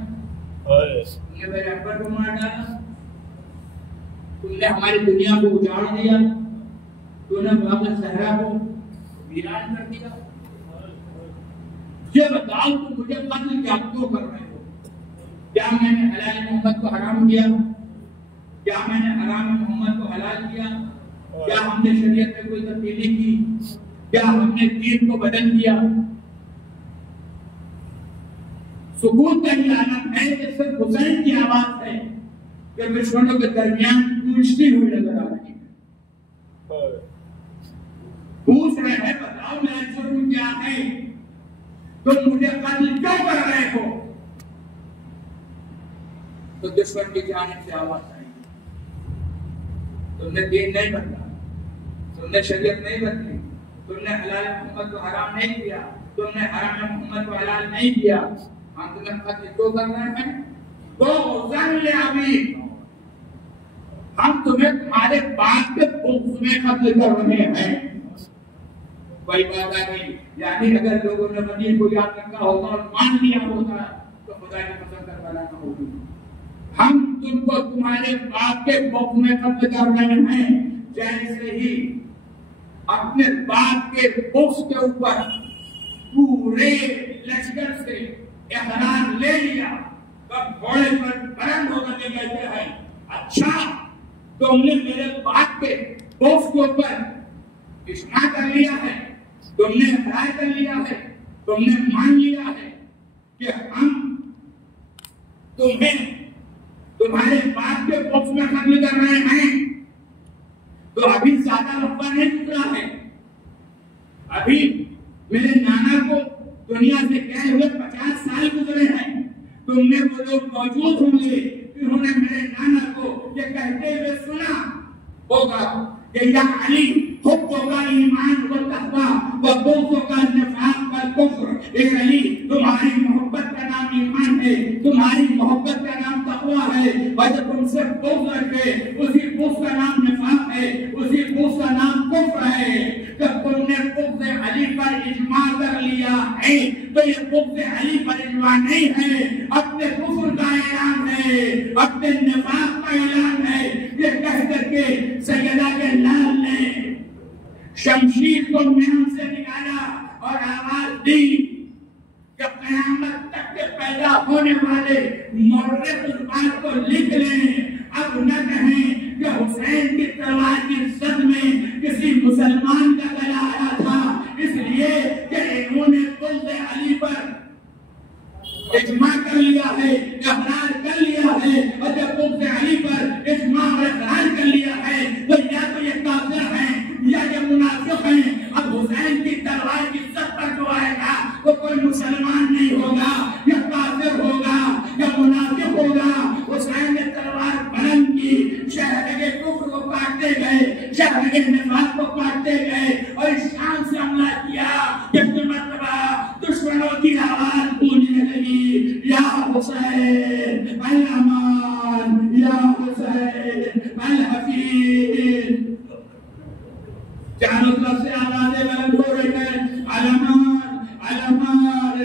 تم نے میرے اکبر کو مار ڈالا، تم نے ہماری دنیا کو اجاڑ دیا، تم نے بابا صحرا کو ویران کر دیا۔ یہ بتاؤ تم مجھے قتل کیا کیوں کر رہے ہو؟ کیا میں نے حلال محمد کو حرام کیا؟ کیا میں نے حرام محمد کو حلال کیا؟ کیا ہم نے شریعت میں کوئی تبدیلی کی؟ کیا ہم نے دین کو بدل دیا؟ سکوت کا یہ عالم ہے کہ صرف حسین کی آواز ہے کہ دشمنوں کے درمیان گونجتی ہوئی نظر آ رہی ہے. پوچھ رہے ہیں بتاؤ میرا جرم کیا ہے؟ تم مجھے قتل کیوں کر رہے ہو؟ تو دشمن کی جانب سے آواز آئی، تم نے دین نہیں بدلا، تم نے شریعت نہیں بدلی، تم نے حلال محمد کو حرام نہیں کیا، تم نے حرام محمد کو حلال نہیں کیا، ہم تمہیں قتل کیوں کر رہے ہیں؟ ہم تمہیں تمہارے باپ کے بغض میں قتل کر رہے ہیں. کوئی بات نہیں، یعنی اگر لوگوں نے بدی کو یاد رکھا ہوتا اور مان لیا ہوتا تو خدا کی قسم کربلا نہ ہوگی. ہم تم کو تمہارے باپ کے بغض میں قتل کر رہے ہیں، جیسے ہی اپنے باپ کے بغض کے اوپر پورے لشکر سے احرام لے لیا تب گھوڑے پر بلند ہو کر کہتے ہیں اچھا تم نے میرے باپ کے بغض کے اوپر اجماع کر لیا ہے، تم نے رائے کر لیا ہے، تم نے مان لیا ہے کہ ہم تمہیں تمہارے باپ کے بغض میں قتل کر رہے ہیں. تو ابھی زیادہ وقفہ نہیں گزرا ہے، ابھی میرے نانا کو دنیا سے گئے ہوئے 50 سال گزرے ہیں. تم نے وہ لوگ موجود ہوں گے جنہوں نے میرے نانا کو یہ کہتے ہوئے سنا ہوگا کہ یا علی حب کا ایمان و تقوی و بغض کا نفاق کا کفر. اے علی تمہاری محبت کا نام ایمان ہے، تمہاری محبت کا نام تقوی ہے، اور جب تم سے بغض رکھے اسی بغض کا نام نفاق ہے، اسی بغض کا نام کفر ہے. جب تم نے بغض علی پر اجماع کر لیا ہے تو یہ بغض علی پر اجماع نہیں ہے، اپنے کفر کا اعلان ہے، اپنے نفاق کا اعلان ہے. یہ کہہ کر کے سیدہ کے لال نے شمشیر کو میان سے نکالا اور آواز دی کہ قیامت تک کے پیدا ہونے والے مورخ اس بات کو لکھ لیں، اب نہ کہیں کہ حسین کی تلوار کی زد میں کسی مسلمان کا گلا آیا تھا، اس لیے کہ انہوں نے بغض علی پر اجماع کر لیا ہے، اقرار کر لیا ہے. اور جب بغض علی پر اجماع اور اقرار کر لیا ہے تو یا تو یہ کافر ہیں یا یہ منافق ہیں. اب حسین کی تلوار کی زد پر جو آئے گا وہ کوئی مسلمان نہیں ہوگا، یا کافر ہوگا یا منافق ہوگا. حسین نے تلوار بلند کی، شہر کے کفر کو کاٹتے گئے، شہر کے نفاق کو کاٹتے گئے اور اس شان سے حملہ کیا کہ مرتبہ دشمنوں کی آواز گونجنے لگی یا حسین الامان، یا حسین الحفیظ. چاروں طرف سے آوازیں بلند ہو رہی ہیں الامان الامان.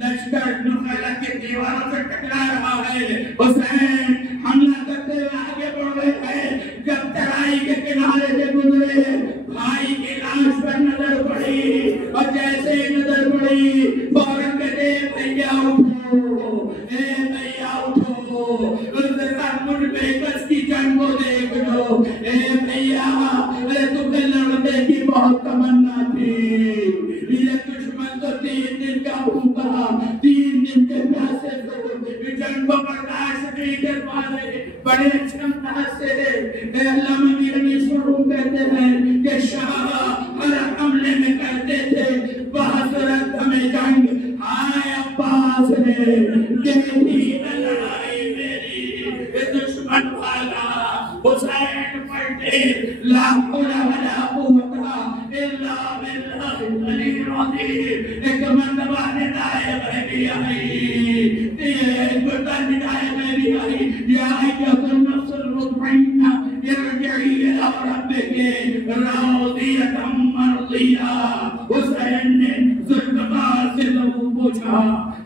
لشکر نخلا کے دیواروں سے ٹکرا رہا ہے، حسین حملہ کرتے ہوئے آگے بڑھ رہے ہیں. جب ترائی کے کنارے سے گزرے بھائی کی لاش پر نظر پڑی اور جیسے ہی نظر پڑی فوراً کہتے بھیا اٹھو، اے بھیا اٹھو، اس نے کہا مجھ پہ کس کی جنگ کو دیکھ لو. اے بھیا تمہیں لڑنے کی بہت تمنا تھی، یہ دشمن تو 3 دن کا بھوکا، 3 دن کے پیاسے سے جنگ کو برداشت نہیں کر پا رہے، بڑے چھمتا سے علامہ میرنی شروع کہتے ہیں کہ شاہ ہر حملے میں کہتے تھے بحضرت ہمیں جنگ، آئے عباس نے دیکھی نہ لڑائی میری دشمن والا. حسین پڑھتے لا حول ولا قوت الا باللہ العلی العظیم. ایک مرتبہ ندائے غیبی آئی، ایک مرتبہ ندائے غیبی آئی، یا ایت النفس المطمئنہ ارجعی الی ربک راضیۃ مرضیہ. حسین نے ذوالفقار سے لہو پوچھا،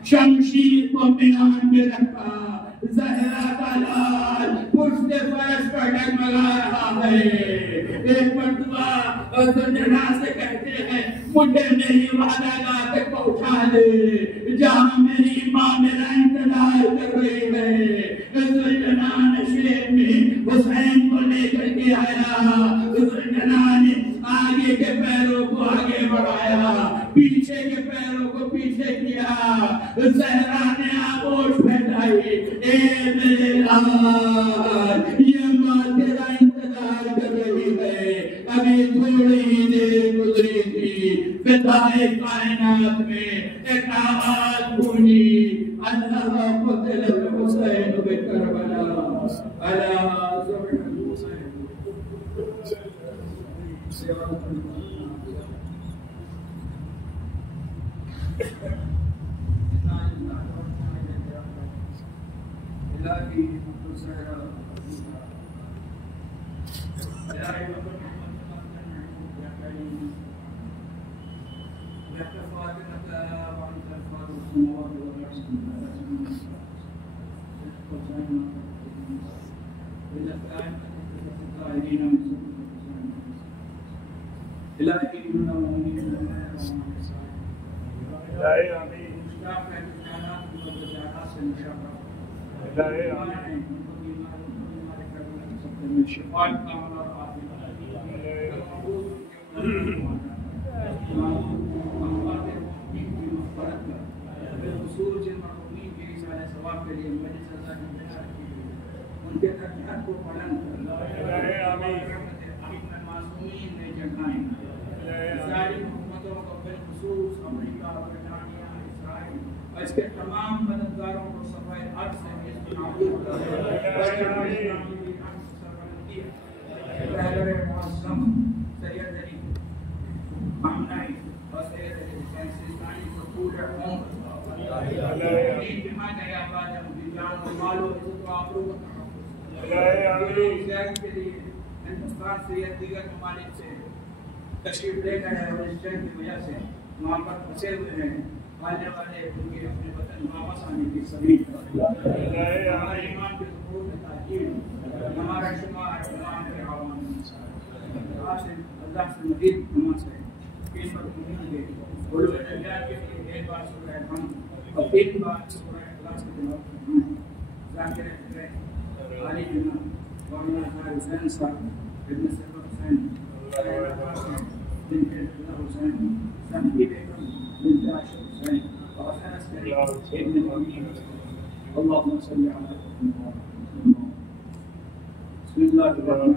شمشیر کو میان میں رکھا، زہرا کا لال پشت فرش پر ڈگمگا رہا ہے. ایک مرتبہ زنجنا سے کہتے ہیں مجھے میری وعدہ گاہ تک پہنچا دے جہاں میری ماں میرا انتظار کر رہی ہے. زنجنا نشے میں فرمایا پیچھے کے پیروں کو پیچھے کیا زہرا نے آغوش پھیلائی اے میرے لال یہ ماں تیرا انتظار کر رہی ہے ابھی تھوڑی ہی دیر گزری تھی فضائے کائنات میں ایک آواز گونجی اللہ قتل الحسین بکربلا اللہ ذبح الحسین الہی اس کے تمام مددگاروں کو صفائے عرض سے معظم سید علی مامنائی اور سید علی حسین سیستانی کو پورے امید بمانا یا بادم بجان و مال و عزت و آبرو کے لیے ہندوستان سے یا دیگر ممالک سے تشریف لے گئے اور اس جنگ کی وجہ سے وہاں پر پھنسے ہوئے ہیں آنے والے ان کے اپنے وطن واپس آنے کی سبیل ہمارے ایمان کے ظہور میں تاکید ہمارا شمار ایمان کے عوام اللہ سے مزید نماز ہے اس وقت مہین گے علوم نجات کے لیے ایک بار سورہ الحمد اور ایک بار سورہ اخلاص کے تلاوت کرنا ذاکر فکر علی جناب مولانا طاہر حسین صاحب ابن سفر حسین بن اللہ حسین سنگی بیگم بنت عاشق حسین وحسن عسکری ابن امین اللهم صل على محمد بسم اللہ الرحمن